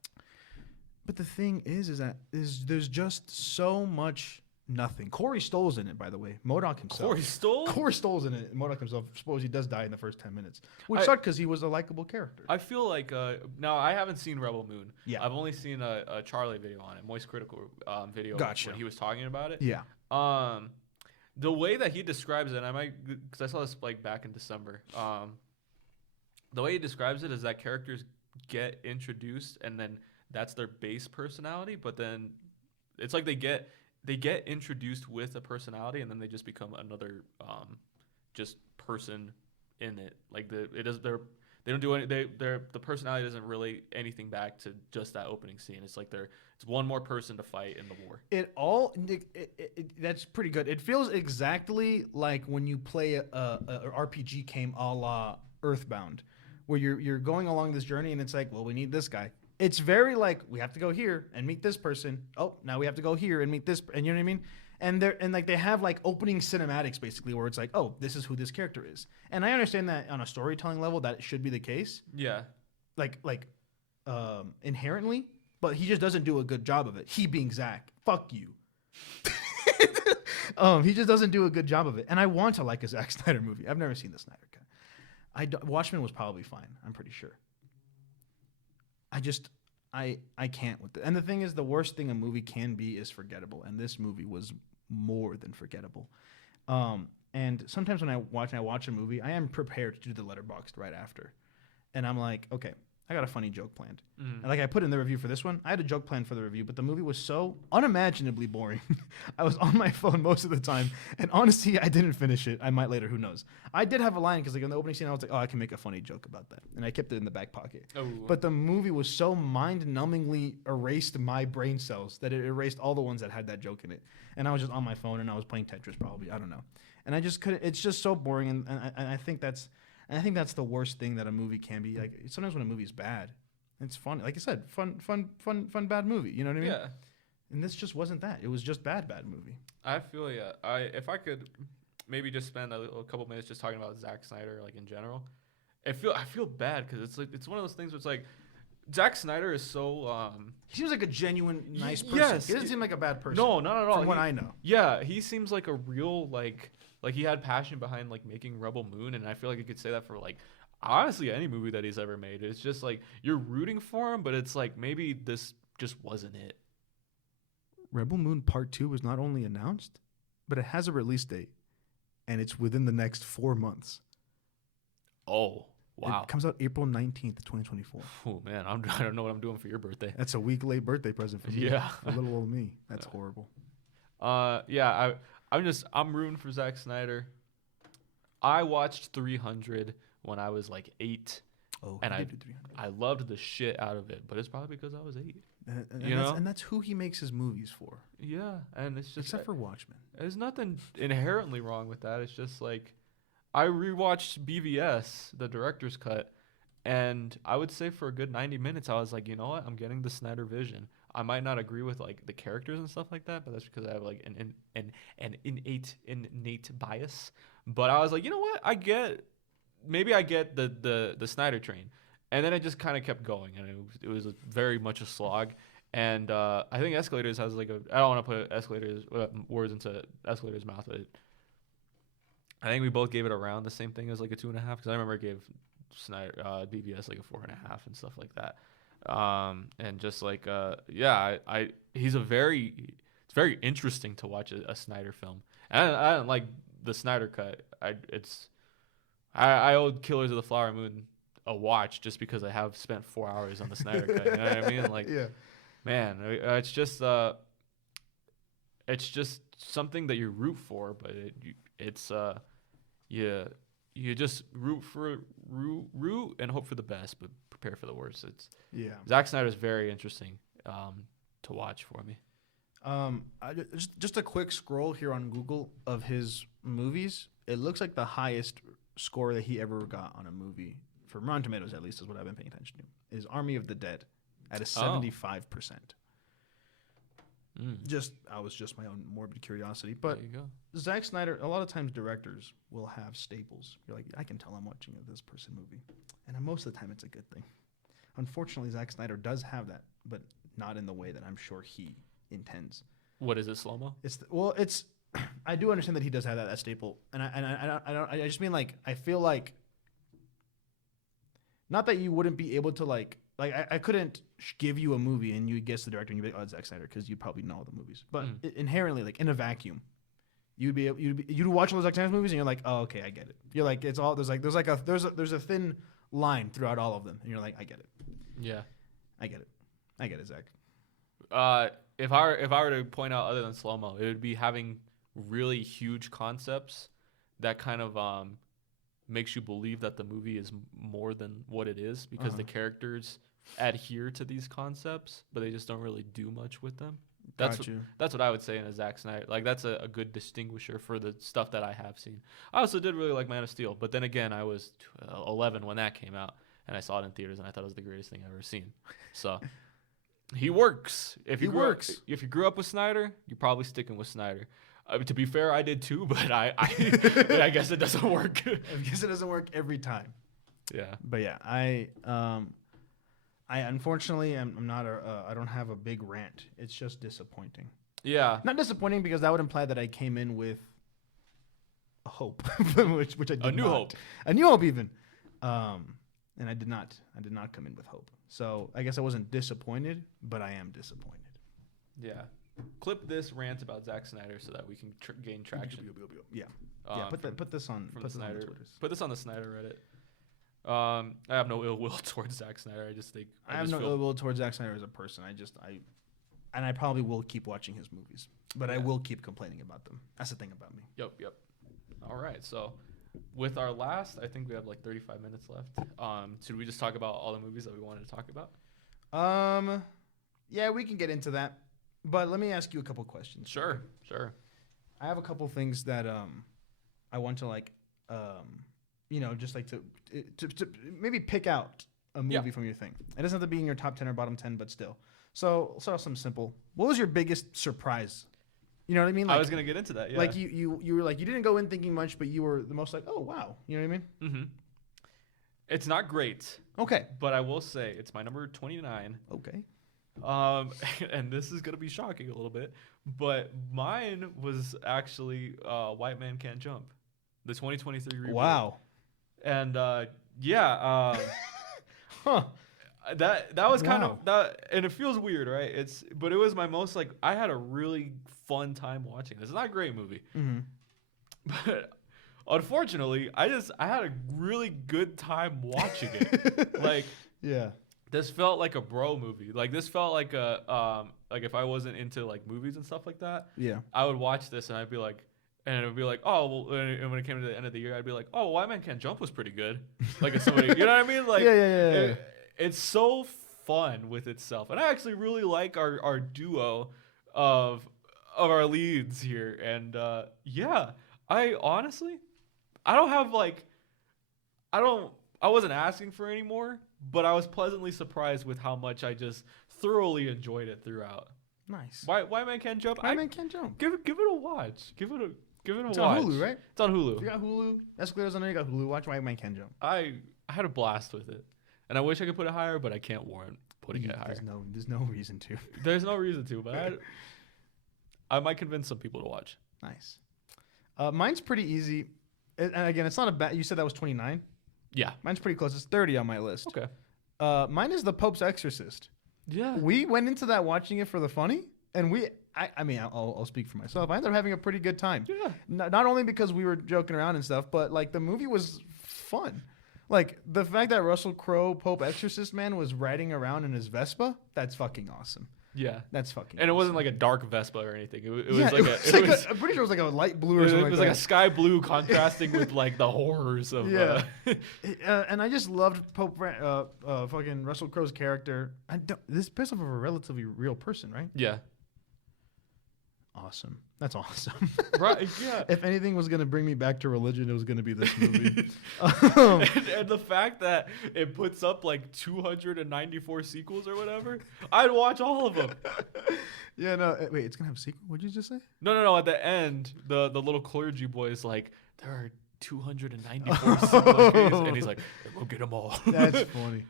But the thing is that there's just so much nothing. Corey Stoll's in it, by the way. MODOK himself. Corey Stoll? Corey Stoll's in it. MODOK himself. Suppose he does die in the first 10 minutes, which sucked because he was a likable character. I feel like now I haven't seen Rebel Moon. Yeah. I've only seen a Charlie video on it, Moist Critical video Gotcha. when he was talking about it. Yeah. The way that he describes it, because I saw this like back in December. The way he describes it is that characters get introduced and then that's their base personality, but then it's like they get introduced with a personality and then they just become another just person in it. Like they don't do any. The personality doesn't relate anything back to just that opening scene. It's like it's one more person to fight in the war. That's pretty good. It feels exactly like when you play a RPG game a la Earthbound, where you're going along this journey and it's like, well, we need this guy. It's very like we have to go here and meet this person. Oh, now we have to go here and meet this, and you know what I mean. And they have like opening cinematics basically where it's like, oh, this is who this character is. And I understand that on a storytelling level that should be the case. Yeah. Like inherently, but he just doesn't do a good job of it. He being Zach, fuck you. He just doesn't do a good job of it. And I want to like a Zack Snyder movie. I've never seen the Snyder Cut. Watchmen was probably fine. I'm pretty sure. I can't with it. And the thing is, the worst thing a movie can be is forgettable. And this movie was more than forgettable. And sometimes when I watch a movie, I am prepared to do the Letterboxd right after. And I'm like, okay, I got a funny joke planned. And like I put in the review for this one, I had a joke planned for the review, but the movie was so unimaginably boring. I was on my phone most of the time. And honestly, I didn't finish it. I might later, who knows. I did have a line because like in the opening scene, I was like, oh, I can make a funny joke about that. And I kept it in the back pocket. Oh. But the movie was so mind-numbingly erased my brain cells that it erased all the ones that had that joke in it. And I was just on my phone and I was playing Tetris probably. I don't know. And I just couldn't. It's just so boring. And I think that's the worst thing that a movie can be. Like sometimes when a movie is bad, it's fun. Like I said, fun, bad movie. You know what I mean? Yeah. And this just wasn't that. It was just bad movie. I feel if I could maybe just spend a couple minutes just talking about Zack Snyder, like in general, I feel bad because it's like it's one of those things where it's like Zack Snyder is so. He seems like a genuine nice person. Yes, he doesn't seem like a bad person. No, not at all. From what I know. Yeah, he seems like a real like he had passion behind like making Rebel Moon, and I feel like you could say that for like honestly any movie that he's ever made. It's just like you're rooting for him, but it's like maybe this just wasn't it. Rebel Moon Part 2 was not only announced, but it has a release date, and it's within the next 4 months. Oh, wow. It comes out April 19th, 2024. Oh, man, I don't know what I'm doing for your birthday. That's a week late birthday present for me. Yeah. For little old me. That's horrible. Yeah, I'm rooting for Zack Snyder. I watched 300 when I was like 8. Oh, and I loved the shit out of it, but it's probably because I was 8. And that's who he makes his movies for. Yeah, and it's just except for Watchmen. There's nothing inherently wrong with that. It's just like I rewatched BVS, the director's cut, and I would say for a good 90 minutes, I was like, you know what? I'm getting the Snyder vision. I might not agree with like the characters and stuff like that, but that's because I have like an innate bias. But I was like, you know what? I get the Snyder train. And then it just kind of kept going, and it was very much a slog. And I think Escalators has like I don't want to put words into Escalator's mouth, but I think we both gave it around the same thing as like a 2.5, because I remember I gave Snyder BVS like a 4.5 and stuff like that. And just like it's very interesting to watch a Snyder film. And I don't like the Snyder cut. I owed Killers of the Flower Moon a watch just because I have spent 4 hours on the Snyder cut. You know what I mean? Like, yeah. Man, it's just something that you root for, but it's you just root and hope for the best, but prepare for the worst. It's Zack Snyder's very interesting to watch for me. Just a quick scroll here on Google of his movies. It looks like the highest score that he ever got on a movie, for Rotten Tomatoes at least, is what I've been paying attention to, is Army of the Dead at a 75%. That was just my own morbid curiosity. But There you go. Zack Snyder, a lot of times directors will have staples. You're like, I can tell I'm watching a this person movie. And most of the time it's a good thing. Unfortunately, Zack Snyder does have that, but not in the way that I'm sure he intends. What is it, slow-mo? It's I do understand that he does have that staple, and I just mean, like, I feel like, not that you wouldn't be able to like I couldn't give you a movie and you guess the director and you'd be like, oh, it's Zack Snyder, because you probably know all the movies, but inherently, like, in a vacuum, you'd watch all those Zack Snyder movies and you're like, oh, okay, I get it. You're like, it's all there's a thin line throughout all of them, and you're like, I get it. Yeah, I get it, Zach. If I were to point out other than slow-mo, it would be having really huge concepts that kind of makes you believe that the movie is more than what it is, because the characters adhere to these concepts, but they just don't really do much with them. That's what I would say in a Zack Snyder. Like, that's a good distinguisher for the stuff that I have seen. I also did really like Man of Steel, but then again, I was 11 when that came out, and I saw it in theaters, and I thought it was the greatest thing I've ever seen. So he works. If you grew up with Snyder, you're probably sticking with Snyder. To be fair, I did too, but I guess it doesn't work. I guess it doesn't work every time. Yeah. But yeah, I unfortunately I'm not I don't have a big rant. It's just disappointing. Yeah. Not disappointing because that would imply that I came in with a hope, which I did not. A new hope even. And I did not come in with hope. So I guess I wasn't disappointed, but I am disappointed. Yeah. Clip this rant about Zack Snyder so that we can gain traction. Yeah. Put this on Snyder. Twitter. Put this on the Snyder Reddit. I have no ill will towards Zack Snyder. I just think I have no ill will towards Zack Snyder as a person. I probably will keep watching his movies, but I will keep complaining about them. That's the thing about me. Yep. All right. So with our last, I think we have like 35 minutes left. Should we just talk about all the movies that we wanted to talk about? Yeah, we can get into that. But let me ask you a couple questions. Sure. I have a couple things that I want to just like to maybe pick out a movie from your thing. It doesn't have to be in your top 10 or bottom 10, but still. So start off something simple. What was your biggest surprise? You know what I mean? Like, I was gonna get into that. Yeah. Like you were like, you didn't go in thinking much, but you were the most like, oh wow. You know what I mean? Mm-hmm. It's not great. Okay. But I will say it's my number 29. Okay. And this is gonna be shocking a little bit, but mine was actually White Man Can't Jump, the 2023 reboot. Wow. And Huh. That was kind of that, and it feels weird, right? But it was my most, like, I had a really fun time watching this. It's not a great movie, but unfortunately, I had a really good time watching it. Like, yeah. This felt like a bro movie. Like, this felt like like if I wasn't into like movies and stuff like that, yeah, I would watch this and I'd be like, and it would be like, oh, well, and when it came to the end of the year, I'd be like, oh, White Man Can't Jump was pretty good. Like, if somebody, you know what I mean? Like, yeah. It's so fun with itself, and I actually really like our duo of our leads here. And yeah, I honestly, I wasn't asking for any more. But I was pleasantly surprised with how much I just thoroughly enjoyed it throughout. Nice. White Man Can't Jump. White Man Can't Jump. Give it a watch. Give it a watch. It's on Hulu, right? It's on Hulu. If you got Hulu, Escalators on there, you got Hulu. Watch White Man Can't Jump. I had a blast with it, and I wish I could put it higher, but I can't warrant putting it higher. There's no reason to. There's no reason to, but I might convince some people to watch. Nice. Mine's pretty easy, and again, it's not a bad. You said that was 29. Yeah. Mine's pretty close. It's 30 on my list. Okay. Mine is The Pope's Exorcist. Yeah. We went into that watching it for the funny, and I'll speak for myself. I ended up having a pretty good time. Yeah. Not only because we were joking around and stuff, but like the movie was fun. Like the fact that Russell Crowe, Pope Exorcist man, was riding around in his Vespa, that's fucking awesome. Yeah. That's fucking. And it wasn't awesome. like a dark Vespa or anything. It was Yeah, like I'm pretty sure it was like a light blue or it something. was like a sky blue contrasting with like the horrors of. Yeah. And I just loved fucking Russell Crowe's character. This is based off of a relatively real person, right? Yeah. Awesome. That's awesome. Right. Yeah. If anything was gonna bring me back to religion, it was gonna be this movie. And the fact that it puts up like 294 sequels or whatever, I'd watch all of them. Yeah. No. Wait. It's gonna have a sequel. What'd you just say? No. At the end, the little clergy boy is like, there are 294 sequels, and he's like, we'll get them all. That's funny.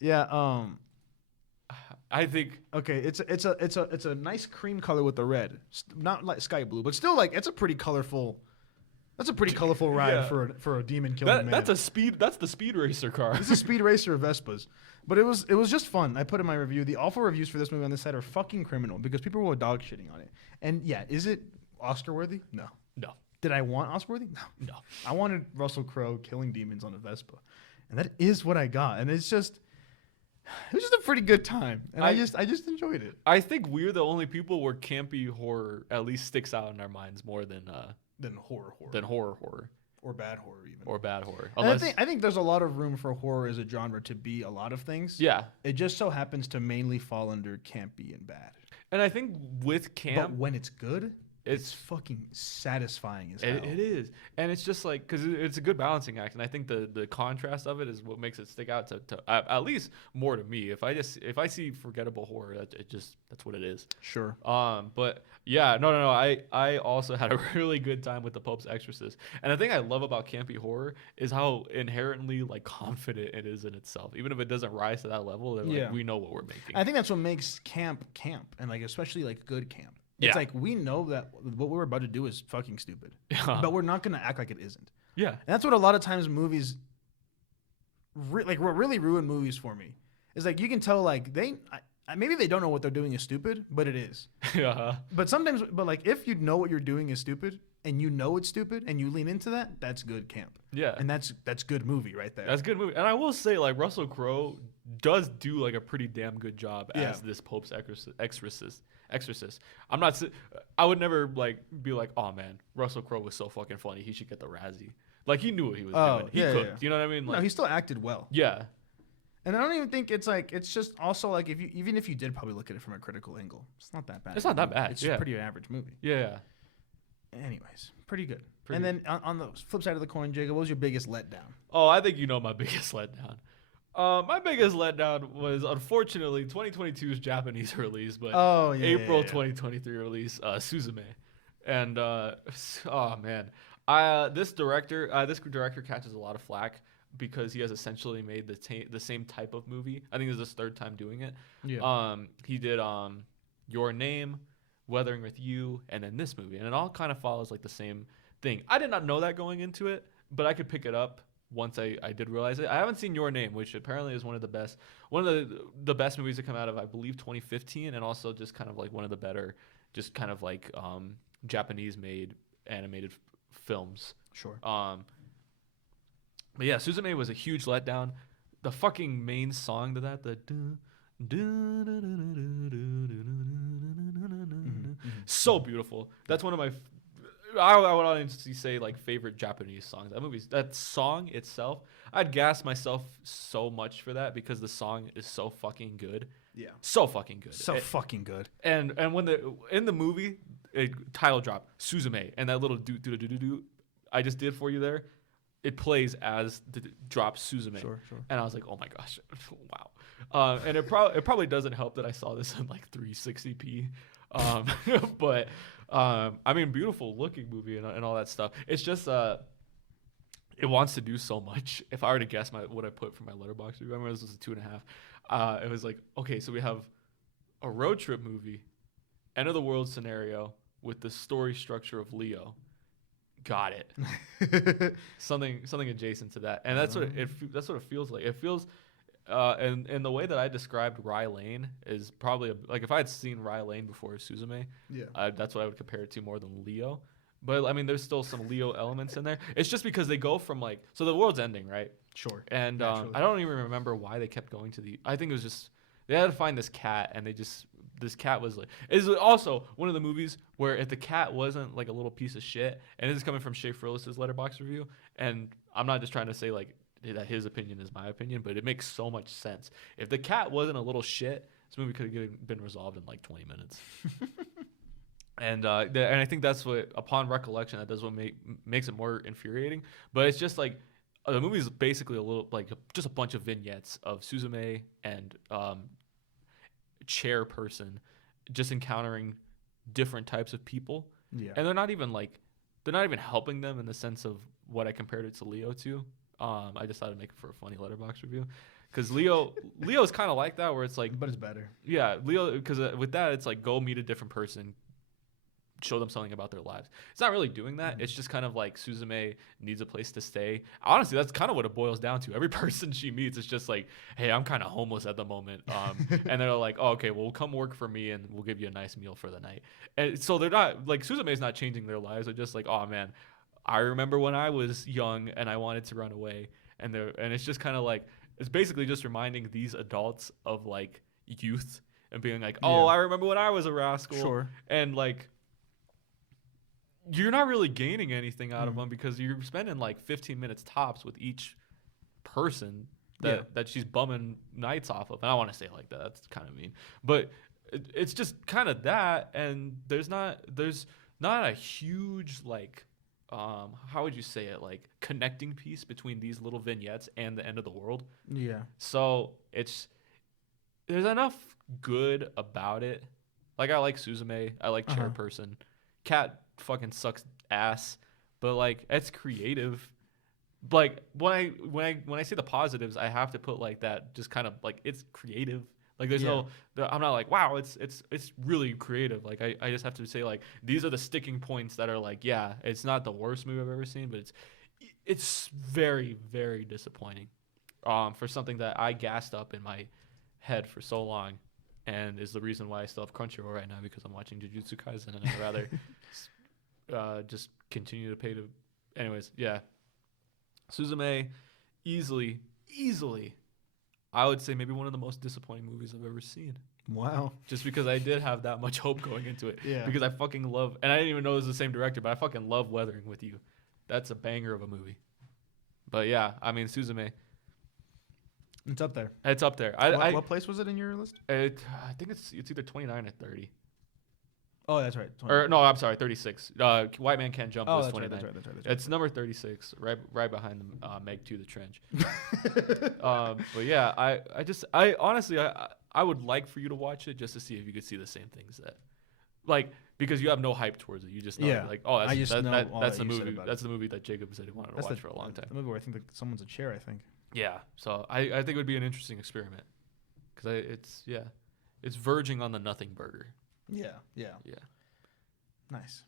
Yeah. I think Okay, it's a nice cream color with the red, not like sky blue, but still like it's a pretty colorful. That's a pretty colorful ride Yeah. for a demon killing man. that's the speed racer car. It's a speed racer of Vespas, but it was just fun. I put in my review. The awful reviews for this movie on this site are fucking criminal because people were dog shitting on it. And yeah, is it Oscar worthy? No. No. Did I want Oscar worthy? No. No. I wanted Russell Crowe killing demons on a Vespa, and that is what I got. And it was just a pretty good time, and I just enjoyed it. I think we're the only people where campy horror at least sticks out in our minds more than Horror, horror or bad horror even. or bad horror. And I think there's a lot of room for horror as a genre to be a lot of things. Yeah. It just so happens to mainly fall under campy and bad. And I think with But camp, when it's good, it's it's fucking satisfying as hell. it is, and it's just like because it's a good balancing act, and I think the contrast of it is what makes it stick out to at least more to me. If I see forgettable horror, that's what it is. Sure. But yeah, no. I also had a really good time with the Pope's Exorcist, and the thing I love about campy horror is how inherently like confident it is in itself, even if it doesn't rise to that level. Like, Yeah. we know what we're making. I think that's what makes camp, and like especially like good camp. It's Yeah. like we know that what we're about to do is fucking stupid, Yeah. but we're not gonna act like it isn't. Yeah. And that's what a lot of times movies, what really ruin movies for me, is like you can tell like maybe they don't know what they're doing is stupid, but it is. Yeah. But sometimes, like if you know what you're doing is stupid and you know it's stupid and you lean into that, that's good camp. Yeah. And that's good movie right there. That's a good movie. And I will say, like, Russell Crowe does do, like, a pretty damn good job Yeah. as this Pope's exorcist. I would never, like, be like, oh, man, Russell Crowe was so fucking funny. He should get the Razzie. Like, he knew what he was doing. He could. Yeah. You know what I mean? Like, No, he still acted well. yeah. And I don't even think it's like it's just also like even if you did probably look at it from a critical angle, it's not that bad. It's not that bad, It's yeah. a pretty average movie. Yeah. Anyways, pretty good. Pretty And then on the flip side of the coin, Jacob, what was your biggest letdown? Oh, I think you know my biggest letdown. My biggest letdown was, unfortunately, 2022's Japanese release, but April 2023 release, Suzume. And, oh, man. This director catches a lot of flack because he has essentially made the same type of movie. I think this is his third time doing it. Yeah. He did Your Name, Weathering with You, and then this movie. And it all kind of follows like the same thing. I did not know that going into it, but I could pick it up once I did realize it. I haven't seen Your Name, which apparently is one of the best movies to come out of, I believe, 2015, and also just kind of like one of the better, just kind of like Japanese-made animated films. Sure. But yeah, Suzume was a huge letdown. The fucking main song to that, so beautiful. That's one of my, I would honestly say, like, favorite Japanese songs. That song itself, I'd gas myself so much for that because the song is so fucking good. Yeah. So fucking good. Fucking good. And when in the movie, title drop, Suzume, and that little do I just did for you there, it plays as the drop Suzume. Sure. And I was like, oh my gosh, wow. And it probably doesn't help that I saw this in like 360p. But I mean, beautiful looking movie and all that stuff. It's just it wants to do so much. If I were to guess what I put for my letterbox review, I remember this was a 2.5. It was like, okay, so we have a road trip movie, end of the world scenario with the story structure of Leo. Got it. something adjacent to that, and that's what it feels like. It feels, and the way that I described Rye Lane is probably like if I had seen Rye Lane before Suzume, that's what I would compare it to more than Leo. But I mean, there's still some Leo elements in there. It's just because they go from like, so the world's ending, right? Sure. And I don't even remember why they kept going to I think it was just they had to find this cat, and they just this cat was like, is also one of the movies where if the cat wasn't like a little piece of shit, and this is coming from Shea Frillis's Letterboxd review, and I'm not just trying to say like that his opinion is my opinion, but it makes so much sense. If the cat wasn't a little shit, this movie could have been resolved in like 20 minutes. And I think that's what, upon recollection, that does what makes it more infuriating. But it's just like the movie is basically a little like just a bunch of vignettes of Suzume and chairperson just encountering different types of people. Yeah. And they're not even helping them in the sense of what I compared it to Leo to. I decided to make it for a funny Letterboxd review. Because Leo's kind of like that, where it's like, but it's better. Yeah, Leo. Because with that, it's like go meet a different person, show them something about their lives. It's not really doing that. It's just kind of like Suzume needs a place to stay. Honestly, that's kind of what it boils down to. Every person she meets is just like, hey, I'm kind of homeless at the moment. And they're like, oh, okay, well, come work for me and we'll give you a nice meal for the night. And so they're not like, Suzume's not changing their lives. They're just like, oh man, I remember when I was young and I wanted to run away. And it's just kind of like, it's basically just reminding these adults of like youth and being like, oh, I remember when I was a rascal. Sure. And like, you're not really gaining anything out of them because you're spending like 15 minutes tops with each person that she's bumming nights off of. And I want to say it like that. That's kind of mean. But it's just kind of that. And there's not a huge like, how would you say it, like connecting piece between these little vignettes and the end of the world. Yeah. So there's enough good about it. Like I like Suzume, I like chairperson. Cat fucking sucks ass, but like it's creative. Like when I say the positives, I have to put like that, just kind of like it's creative. Like there's I'm not like, wow, it's really creative. Like I just have to say like these are the sticking points that are like, yeah, it's not the worst movie I've ever seen, but it's very, very disappointing. For something that I gassed up in my head for so long, and is the reason why I still have Crunchyroll right now, because I'm watching Jujutsu Kaisen and I'd rather just continue to pay to. Anyways, yeah, Suzume, easily, I would say maybe one of the most disappointing movies I've ever seen. Wow. Just because I did have that much hope going into it. Yeah. Because I fucking love, and I didn't even know it was the same director, but I fucking love Weathering with You. That's a banger of a movie. But yeah, I mean, Suzume. It's up there. It's up there. What place was it in your list? I think it's either 29 or 30. Oh, that's right. 20. Or no, I'm sorry, 36. White Man Can't Jump was that's 29. Right, that's right. It's number 36, right behind Meg 2: The Trench. But yeah, I honestly I would like for you to watch it just to see if you could see the same things that, like, because you have no hype towards it. You just know like, oh, that's the movie. That's the movie that Jacob said he wanted to watch for a long time. The movie where I think that someone's a chair. I think. Yeah, so I think it would be an interesting experiment, because it's verging on the nothing burger. Yeah. Nice.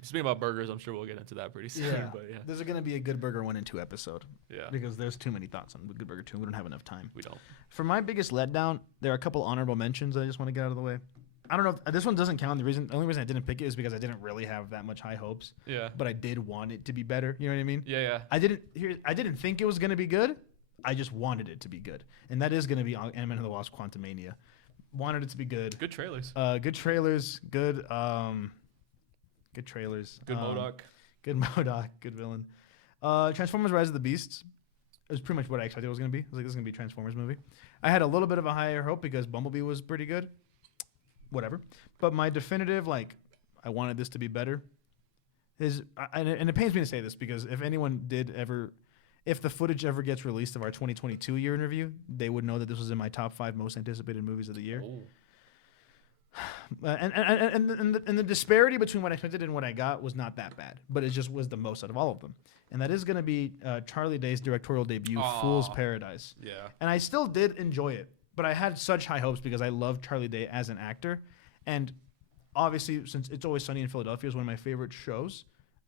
Speaking about burgers, I'm sure we'll get into that pretty soon. Yeah. But yeah, there's going to be a Good Burger 1 and 2 episode. Yeah. Because there's too many thoughts on Good Burger 2. We don't have enough time. We don't. For my biggest letdown, there are a couple honorable mentions I just want to get out of the way. I don't know if this one doesn't count. The only reason I didn't pick it is because I didn't really have that much high hopes. Yeah. But I did want it to be better. You know what I mean? Yeah. I didn't think it was going to be good. I just wanted it to be good. And that is going to be Ant-Man and the Wasp: Quantumania. Wanted it to be good. Good trailers. Good trailers. Good trailers. Good MODOK. Good MODOK. Good villain. Transformers: Rise of the Beasts is pretty much what I expected it was going to be. I was like, this is going to be a Transformers movie. I had a little bit of a higher hope because Bumblebee was pretty good. Whatever. But my definitive, like, I wanted this to be better is, and it pains me to say this because if the footage ever gets released of our 2022 year in review, they would know that this was in my top 5 most anticipated movies of the year. Oh. And the disparity between what I expected and what I got was not that bad, but it just was the most out of all of them. And that is going to be Charlie Day's directorial debut, Fool's Paradise. Yeah. And I still did enjoy it, but I had such high hopes because I love Charlie Day as an actor. And obviously, since It's Always Sunny in Philadelphia is one of my favorite shows,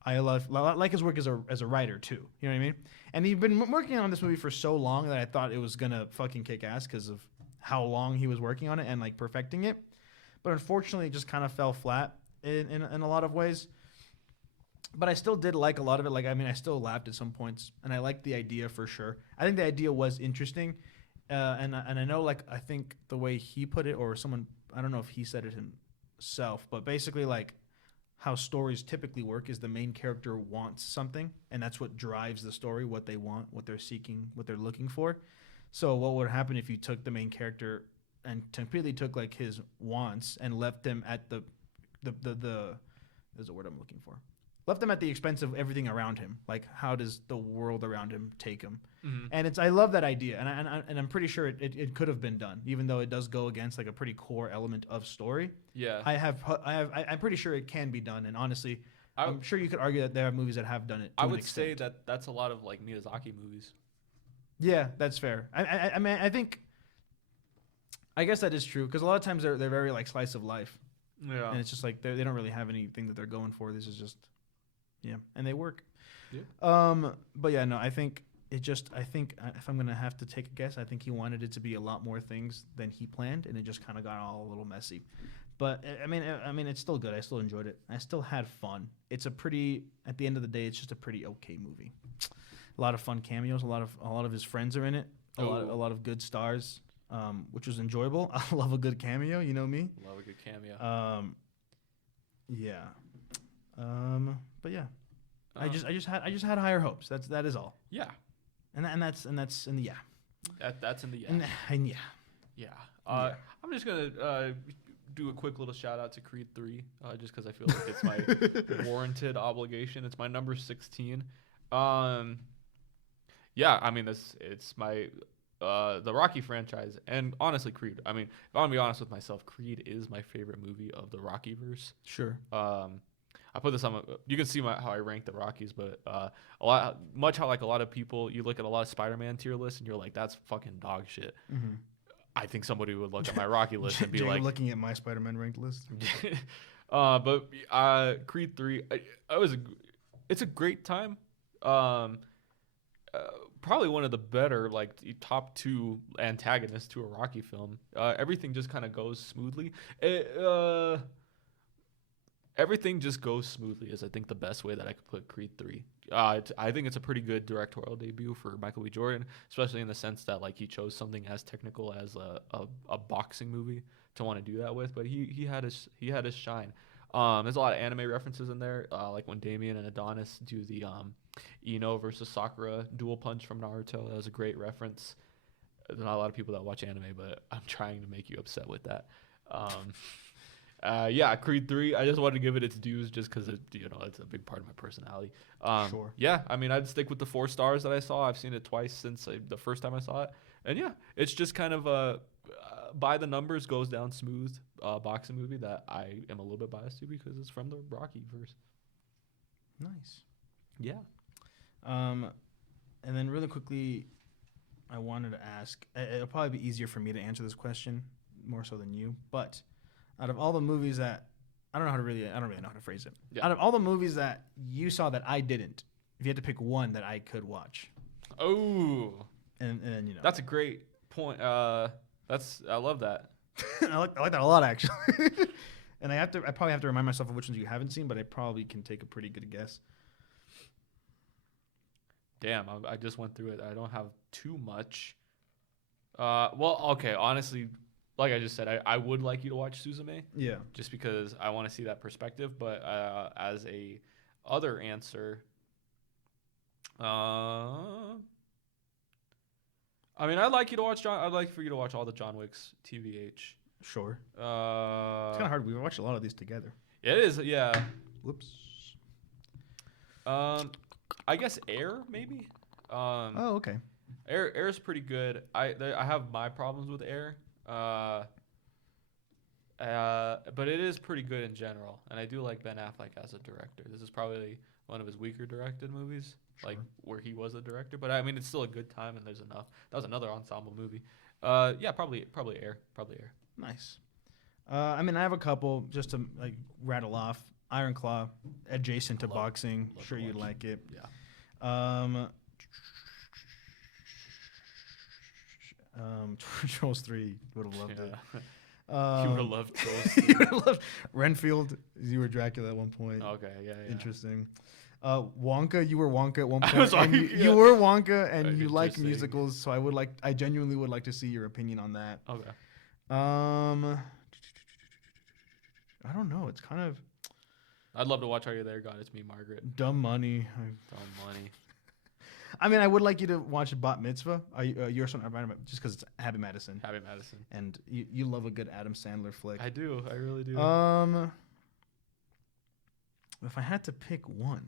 I like his work as a writer too. You know what I mean? And he'd been working on this movie for so long that I thought it was gonna fucking kick ass because of how long he was working on it and like perfecting it. But unfortunately, it just kind of fell flat in a lot of ways. But I still did like a lot of it. Like, I mean, I still laughed at some points, and I liked the idea for sure. I think the idea was interesting. And I know, like, I think the way he put it, or someone, I don't know if he said it himself, but basically, like, how stories typically work is the main character wants something, and that's what drives the story, what they want, what they're seeking, what they're looking for. So what would happen if you took the main character and completely took, like, his wants and left him at the there's a word I'm looking for. Left him at the expense of everything around him. Like, how does the world around him take him? Mm-hmm. And I love that idea, and I'm pretty sure it could have been done, even though it does go against, like, a pretty core element of story. Yeah. I'm pretty sure it can be done, and honestly, I'm sure you could argue that there are movies that have done it. I would say that that's a lot of like Miyazaki movies. Yeah, that's fair. I mean, I guess that is true, because a lot of times they're very, like, slice of life, Yeah. and it's just like they don't really have anything that they're going for. This is just, yeah, and they work. Yeah. But yeah, no, I think if I'm gonna have to take a guess, I think he wanted it to be a lot more things than he planned, and it just kind of got all a little messy. But I mean, it's still good. I still enjoyed it. I still had fun. It's at the end of the day, it's just a pretty okay movie. A lot of fun cameos. A lot of his friends are in it. A lot of good stars, which was enjoyable. I love a good cameo. You know me. Love a good cameo. Yeah. But yeah, I just had higher hopes. That is all. Yeah. And that's in the yeah. That's in the yeah. And yeah. Yeah. Yeah. I'm just gonna do a quick little shout out to Creed 3, just because I feel like it's my warranted obligation. It's my number 16. Yeah, I mean it's my the Rocky franchise, and honestly Creed. I mean, if I'm gonna be honest with myself, Creed is my favorite movie of the Rockyverse. Sure. I put this on. You can see how I rank the Rockies, but how like a lot of people, you look at a lot of Spider-Man tier lists and you're like, that's fucking dog shit. Mm-hmm. I think somebody would look at my Rocky list and be like, looking at my Spider-Man ranked list. But Creed 3, it's a great time. Probably one of the better, like, top two antagonists to a Rocky film. Everything just kind of goes smoothly. Everything just goes smoothly is, I think, the best way that I could put Creed 3. I think it's a pretty good directorial debut for Michael B. Jordan, especially in the sense that, like, he chose something as technical as a boxing movie to want to do that with. But he had his shine. There's a lot of anime references in there, like when Damien and Adonis do the Ino versus Sakura dual punch from Naruto. That was a great reference. There's not a lot of people that watch anime, but I'm trying to make you upset with that. Yeah, Creed 3. I just wanted to give it its dues, just because it's a big part of my personality. Sure. Yeah, I mean, I'd stick with the 4 stars that I saw. I've seen it twice since the first time I saw it, and yeah, it's just kind of by the numbers, goes down smooth boxing movie that I am a little bit biased to because it's from the Rockyverse. Nice. Yeah. And then really quickly, I wanted to ask. It'll probably be easier for me to answer this question more so than you, but out of all the movies that I don't really know how to phrase it. Yeah. Out of all the movies that you saw that I didn't, if you had to pick one that I could watch. Oh. And that's a great point. I love that. I like that a lot, actually. And I probably have to remind myself of which ones you haven't seen, but I probably can take a pretty good guess. Damn, I just went through it. I don't have too much. Well, okay, honestly, like I just said, I would like you to watch Suzume. Yeah. Just because I want to see that perspective. But as a other answer, I mean, I'd like for you to watch all the John Wicks, TVH. Sure. It's kind of hard. We watched a lot of these together. It is, yeah. Whoops. I guess Air, maybe. Oh, okay. Air is pretty good. I have my problems with Air. But it is pretty good in general, and I do like Ben Affleck as a director. This is probably one of his weaker directed movies, sure, like where he was a director. But I mean, it's still a good time, and there's enough. That was another ensemble movie. Yeah, probably Air. Nice. I mean, I have a couple just to like rattle off. Iron Claw, adjacent to boxing. Sure, you'd like it. Yeah. Trolls 3 would have loved it. You would have loved Trolls 3. You would have loved Renfield. You were Dracula at one point. Okay, yeah. Interesting. Wonka. You were Wonka at one I point. was and like, you were Wonka, and Very you like interesting. musicals. So I genuinely would like to see your opinion on that. Okay. I don't know. It's kind of I'd love to watch Are You There, God? It's Me, Margaret. dumb money. Dumb money. I mean, I would like you to watch Bat Mitzvah. You're just because it's Happy Madison, Happy Madison. and you love a good Adam Sandler flick. I do. I really do. If I had to pick one,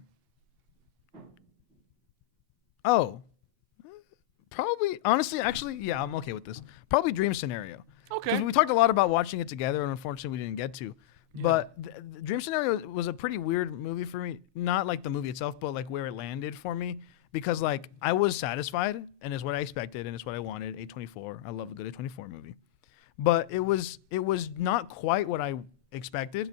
probably honestly, actually, yeah, I'm okay with this. Probably Dream Scenario. Okay. Because we talked a lot about watching it together, and unfortunately, we didn't get to. Yeah. But the Dream Scenario was a pretty weird movie for me. Not like the movie itself, but like where it landed for me. Because like I was satisfied, and it's what I expected, and it's what I wanted. A24. I love a good A24 movie. But it was not quite what I expected,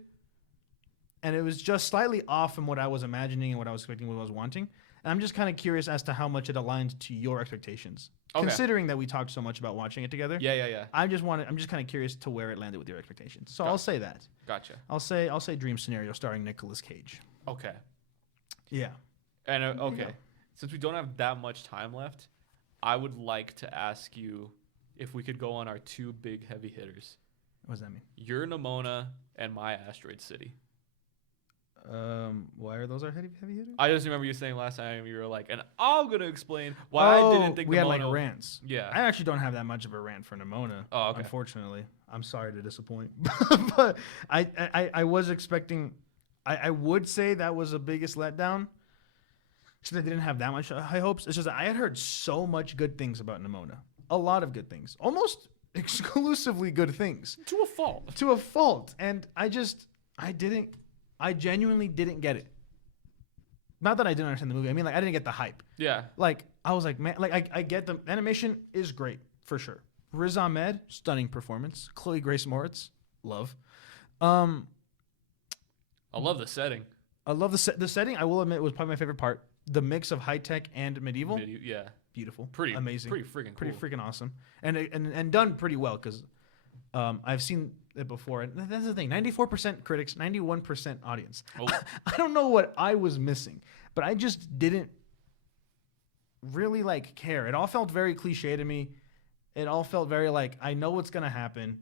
and it was just slightly off from what I was imagining and what I was expecting, what I was wanting. And I'm just kind of curious as to how much it aligned to your expectations, Okay. considering that we talked so much about watching it together. Yeah. I'm just kind of curious to where it landed with your expectations. So Gotcha. I'll say that. Gotcha. I'll say Dream Scenario starring Nicolas Cage. Okay. Yeah. And you okay, go. since we don't have that much time left, I would like to ask you if we could go on our two big heavy hitters. What does that mean? Your Nimona and my Asteroid City. Why are those our heavy hitters? I just remember you saying last time you were like, and I'm gonna explain why I didn't think we had like Nimona- rants. Yeah. I actually don't have that much of a rant for Nimona. Oh, okay. Unfortunately, I'm sorry to disappoint, but I was expecting. I would say that was the biggest letdown. So they didn't have that much high hopes. It's just that I had heard so much good things about Nimona. A lot of good things. Almost exclusively good things. To a fault. To a fault. And I genuinely didn't get it. Not that I didn't understand the movie. I mean, like, I didn't get the hype. Yeah. Like, I was like, man, like, I get the animation is great, for sure. Riz Ahmed, stunning performance. Chloe Grace Moritz, love. I love the setting. I love the setting. I will admit, was probably my favorite part. The mix of high tech and medieval, Yeah. beautiful, Pretty amazing, Pretty freaking cool. pretty freaking awesome, and done pretty well because I've seen it before. And that's the thing: 94% critics, 91% audience. Oh. I don't know what I was missing, but I just didn't really like care. It all felt very cliche to me. It all felt very like I know what's gonna happen.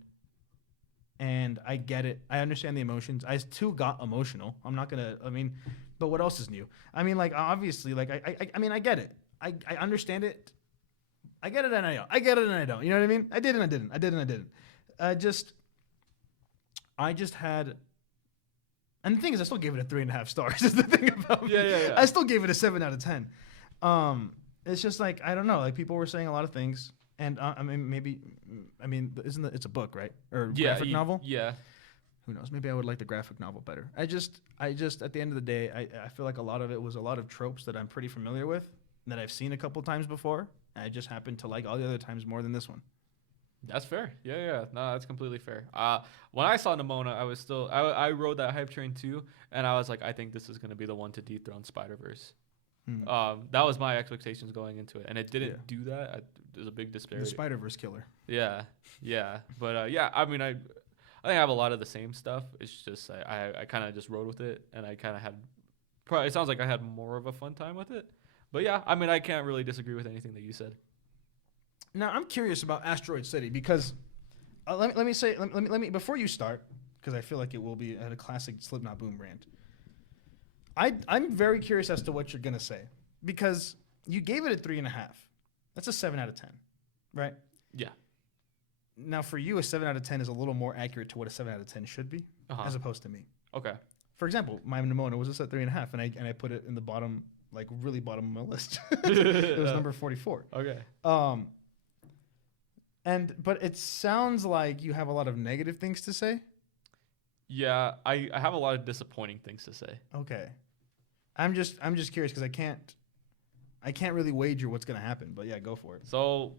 And I get it. I understand the emotions. I too got emotional. I'm not gonna. I mean, but what else is new? I mean, like obviously, like I mean, I get it. I understand it. I get it and I don't. I get it and I don't. You know what I mean? I did and I didn't. I did and I didn't. I just had. And the thing is, I still gave it a 3.5 stars. Is the thing about me. Yeah. I still gave it a 7 out of 10. It's just like I don't know. Like people were saying a lot of things. And I mean, maybe, it's a book, right? Or graphic novel? Yeah. Who knows? Maybe I would like the graphic novel better. I just, at the end of the day, I feel like a lot of it was a lot of tropes that I'm pretty familiar with, that I've seen a couple times before. And I just happened to like all the other times more than this one. That's fair. Yeah. No, that's completely fair. When I saw Nimona, I was still, I rode that hype train too. And I was like, I think this is going to be the one to dethrone Spider-Verse. That was my expectations going into it, and it didn't do that. There's a big disparity. The Spider-Verse killer. Yeah. But I mean, I think I have a lot of the same stuff. It's just I kind of just rode with it, and I kind of had. It sounds like I had more of a fun time with it. But yeah, I mean, I can't really disagree with anything that you said. Now I'm curious about Asteroid City because let me before you start, because I feel like it will be a classic Slipknot Boom rant. I'm very curious as to what you're gonna say because you gave it a 3.5. That's a 7 out of 10, right? Yeah. Now for you, a 7 out of 10 is a little more accurate to what a 7 out of 10 should be, as opposed to me. Okay. For example, my Nimona was just at 3.5, and I put it in the bottom, like really bottom of my list. It was number 44. Okay. But it sounds like you have a lot of negative things to say. Yeah, I have a lot of disappointing things to say. Okay. I'm just curious because I can't really wager what's gonna happen, but yeah, go for it. So,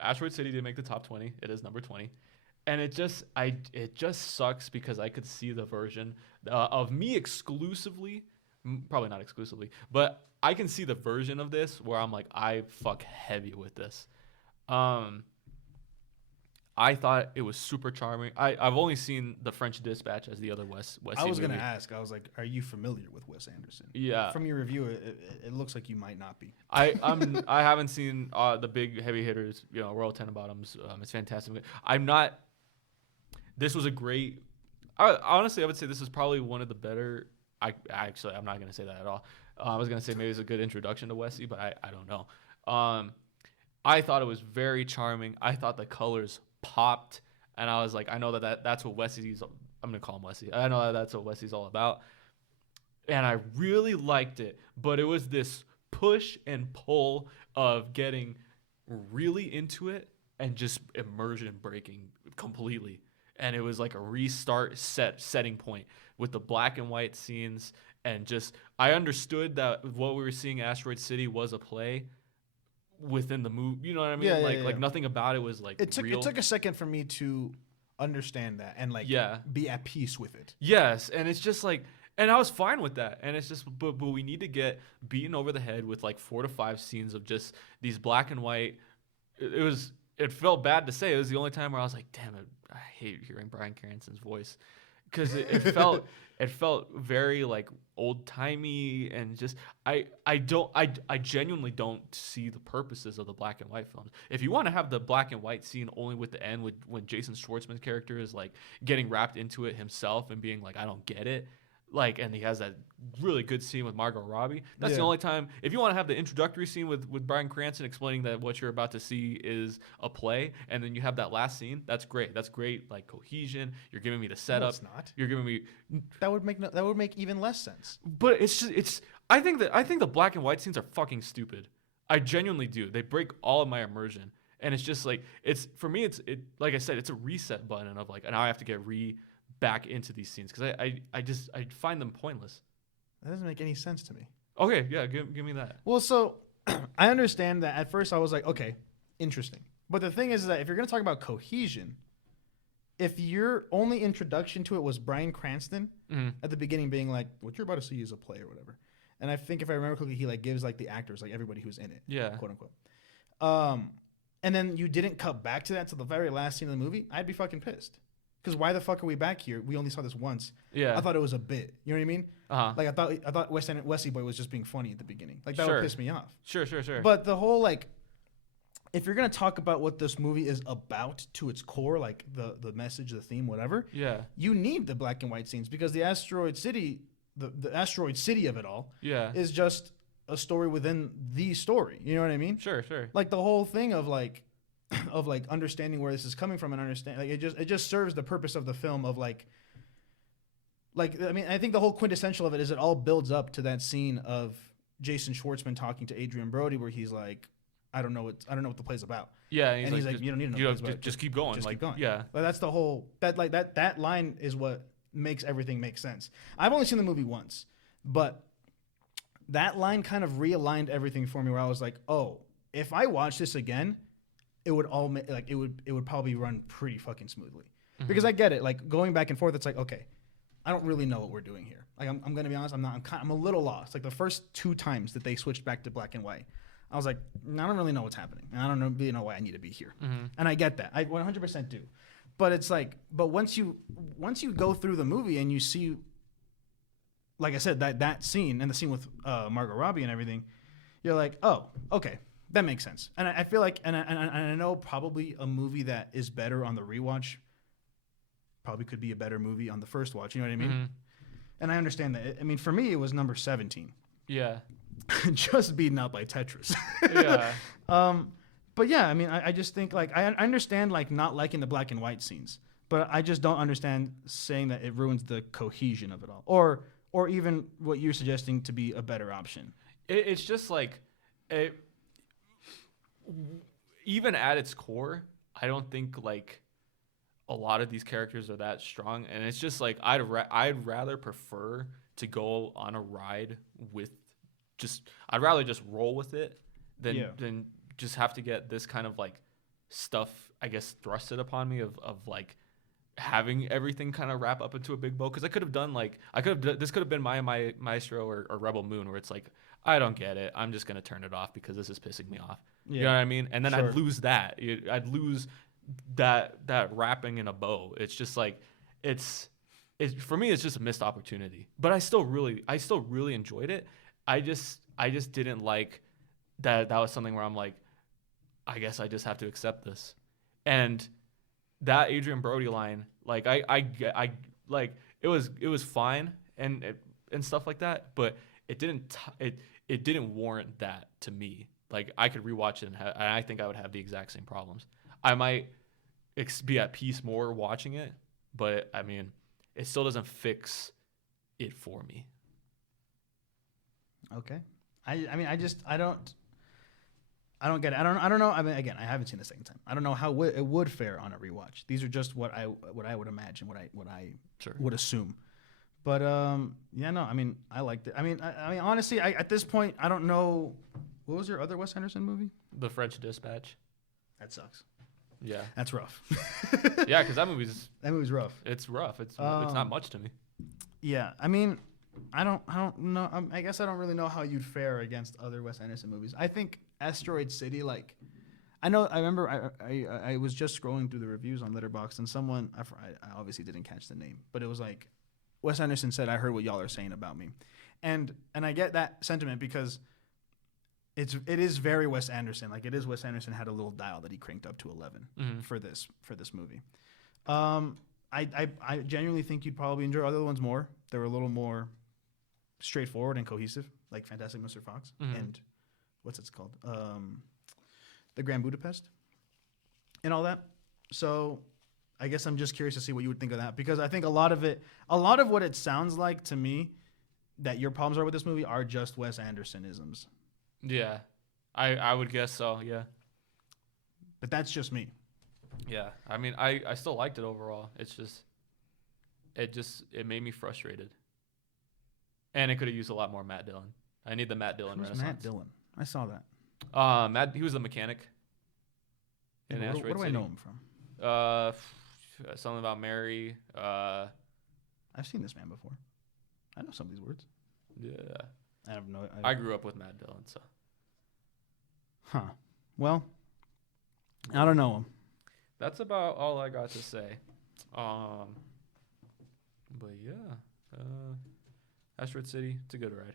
Asteroid City did make the top 20. It is number 20, and it just sucks because I could see the version of me exclusively, probably not exclusively, but I can see the version of this where I'm like I fuck heavy with this. I thought it was super charming. I've only seen The French Dispatch as the other Wes I was movie. gonna ask. I was like, are you familiar with Wes Anderson? Yeah. From your review, it looks like you might not be. I haven't seen the big heavy hitters. Royal Tenenbaums. It's fantastic. I'm not. This was a great. Honestly, I would say this is probably one of the better. I'm not gonna say that at all. I was gonna say maybe it's a good introduction to Westy, but I don't know. I thought it was very charming. I thought the colors popped, and I was like, I know that's what Wesley's. I'm gonna call him Wesley. I know that's what Wesley's all about, and I really liked it. But it was this push and pull of getting really into it and just immersion breaking completely. And it was like a restart setting point with the black and white scenes, and just I understood that what we were seeing Asteroid City was a play within the movie. You know what I mean? Yeah, like nothing about it was like real. It took a second for me to understand that and be at peace with it. Yes, and it's just like, and I was fine with that. And it's just, but we need to get beaten over the head with like 4 to 5 scenes of just these black and white. It felt bad to say. It was the only time where I was like, damn it, I hate hearing Bryan Cranston's voice, because it felt very like old timey, and just I genuinely don't see the purposes of the black and white films. If you want to have the black and white scene only with the end, when Jason Schwartzman's character is like getting wrapped into it himself and being like, I don't get it. Like, and he has that really good scene with Margot Robbie. That's the only time. If you want to have the introductory scene with Bryan Cranston explaining that what you're about to see is a play, and then you have that last scene, that's great. That's great, like cohesion. You're giving me the setup. No, it's not. You're giving me. That would make even less sense. But it's. I think the black and white scenes are fucking stupid. I genuinely do. They break all of my immersion, and it's just like for me. It's like I said, it's a reset button of like, and now I have to get back into these scenes, because I find them pointless. That doesn't make any sense to me. Okay, yeah, give me that. Well, so I understand that at first I was like, okay, interesting. But the thing is that if you're going to talk about cohesion, if your only introduction to it was Bryan Cranston at the beginning being like, what you're about to see is a play or whatever. And I think if I remember correctly, he like gives like the actors, like everybody who's in it, quote unquote. And then you didn't cut back to that till the very last scene of the movie, I'd be fucking pissed. Because why the fuck are we back here? We only saw this once. Yeah. I thought it was a bit. You know what I mean? Uh-huh. Like I thought Wesley Boy was just being funny at the beginning. Like that would piss me off. Sure. But the whole like, if you're gonna talk about what this movie is about to its core, like the message, the theme, whatever. Yeah. You need the black and white scenes, because the asteroid city, the asteroid city of it all. Yeah. Is just a story within the story. You know what I mean? Sure. Like the whole thing of like understanding where this is coming from, and understand like it just serves the purpose of the film of like I mean, I think the whole quintessential of it is it all builds up to that scene of Jason Schwartzman talking to Adrian Brody where he's like, I don't know what the play's about. Yeah, and he's like, you don't need to know. Just keep going. Just like, keep going. Yeah. But that's the whole that line is what makes everything make sense. I've only seen the movie once, but that line kind of realigned everything for me, where I was like, oh, if I watch this again, it would all it would probably run pretty fucking smoothly, because I get it. Like going back and forth, it's like, okay, I don't really know what we're doing here. Like I'm gonna be honest, I'm a little lost. Like the first 2 times that they switched back to black and white, I was like, I don't really know what's happening, and I don't really know why I need to be here. And I get that, I 100% do. But it's like, once you go through the movie and you see, like I said, that scene and the scene with Margot Robbie and everything, you're like, oh, okay. That makes sense. And I feel like, and I know probably a movie that is better on the rewatch probably could be a better movie on the first watch. You know what I mean? And I understand that. I mean, for me, it was number 17. Yeah. Just beaten out by Tetris. Yeah. But yeah, I mean, I just think like, I understand like not liking the black and white scenes, but I just don't understand saying that it ruins the cohesion of it all. Or even what you're suggesting to be a better option. It's just like, even at its core, I don't think like a lot of these characters are that strong, and it's just like I'd rather prefer to go on a ride with I'd rather just roll with it than just have to get this kind of like stuff, I guess, thrusted upon me of like having everything kind of wrap up into a big bow. Because I could have done this could have been my Maestro or Rebel Moon, where it's like, I don't get it, I'm just gonna turn it off because this is pissing me off. You know what I mean? And then I'd lose that. I'd lose that wrapping in a bow. It's just like it's for me. It's just a missed opportunity. But I still really enjoyed it. I just didn't like that. That was something where I'm like, I guess I just have to accept this. And that Adrian Brody line, like I like it was fine and stuff like that, but it didn't warrant that to me. Like I could rewatch it and I think I would have the exact same problems. I might be at peace more watching it, but I mean, it still doesn't fix it for me. Okay. I mean, I don't get it. I don't know. I mean, again, I haven't seen the second time. I don't know how it would fare on a rewatch. These are just what I would imagine, what I Sure. would assume. But yeah, no. I mean, I liked it. I mean, honestly, at this point, I don't know. What was your other Wes Anderson movie? The French Dispatch. That sucks. Yeah. That's rough. Yeah, because that movie's rough. It's rough. It's not much to me. Yeah, I mean, I don't know. I guess I don't really know how you'd fare against other Wes Anderson movies. I think Asteroid City, like, I remember I was just scrolling through the reviews on Letterboxd and someone, I obviously didn't catch the name, but it was like, Wes Anderson said, "I heard what y'all are saying about me," and I get that sentiment because it is very Wes Anderson. Like, it is Wes Anderson had a little dial that he cranked up to 11 for this movie. I genuinely think you'd probably enjoy other ones more. They were a little more straightforward and cohesive, like Fantastic Mr. Fox and what's it called? The Grand Budapest and all that. So I guess I'm just curious to see what you would think of that, because I think a lot of what it sounds like to me that your problems are with this movie are just Wes Andersonisms. Yeah, I would guess so. Yeah, but that's just me. Yeah, I mean, I still liked it overall. It's just it made me frustrated, and it could have used a lot more Matt Dillon. I need the Matt Dillon Who's renaissance. Matt Dillon? I saw that. He was the mechanic in Where Asteroid do I City. know him from? Something about Mary. I've seen this man before. I know some of these words. Yeah. I have no. I grew up with Matt Dillon, so. Huh. Well, I don't know him. That's about all I got to say. But yeah, Asteroid City, it's a good ride.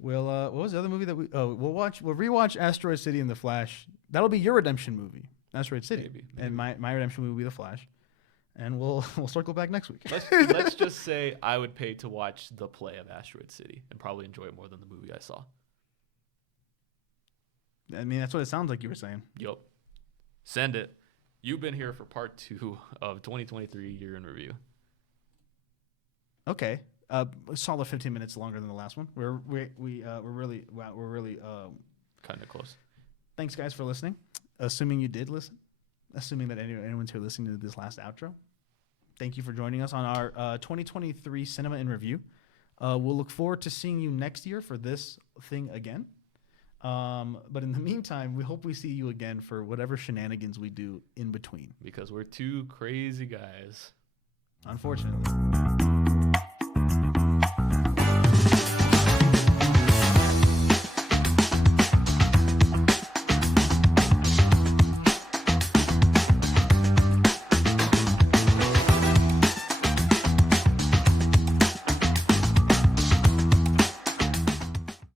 Well, what was the other movie that we'll rewatch Asteroid City and The Flash. That'll be your redemption movie, Asteroid City. Maybe. And my redemption movie will be The Flash. And we'll circle back next week. Let's just say I would pay to watch the play of Asteroid City and probably enjoy it more than the movie I saw. I mean, that's what it sounds like you were saying. Yup. Send it. You've been here for part 2 of 2023 Year in Review. Okay. A solid 15 minutes longer than the last one. We're really Kind of close. Thanks, guys, for listening. Assuming you did listen. Assuming that anyone's here listening to this last outro. Thank you for joining us on our 2023 Cinema in Review. We'll look forward to seeing you next year for this thing again. But in the meantime, we hope we see you again for whatever shenanigans we do in between. Because we're two crazy guys. Unfortunately.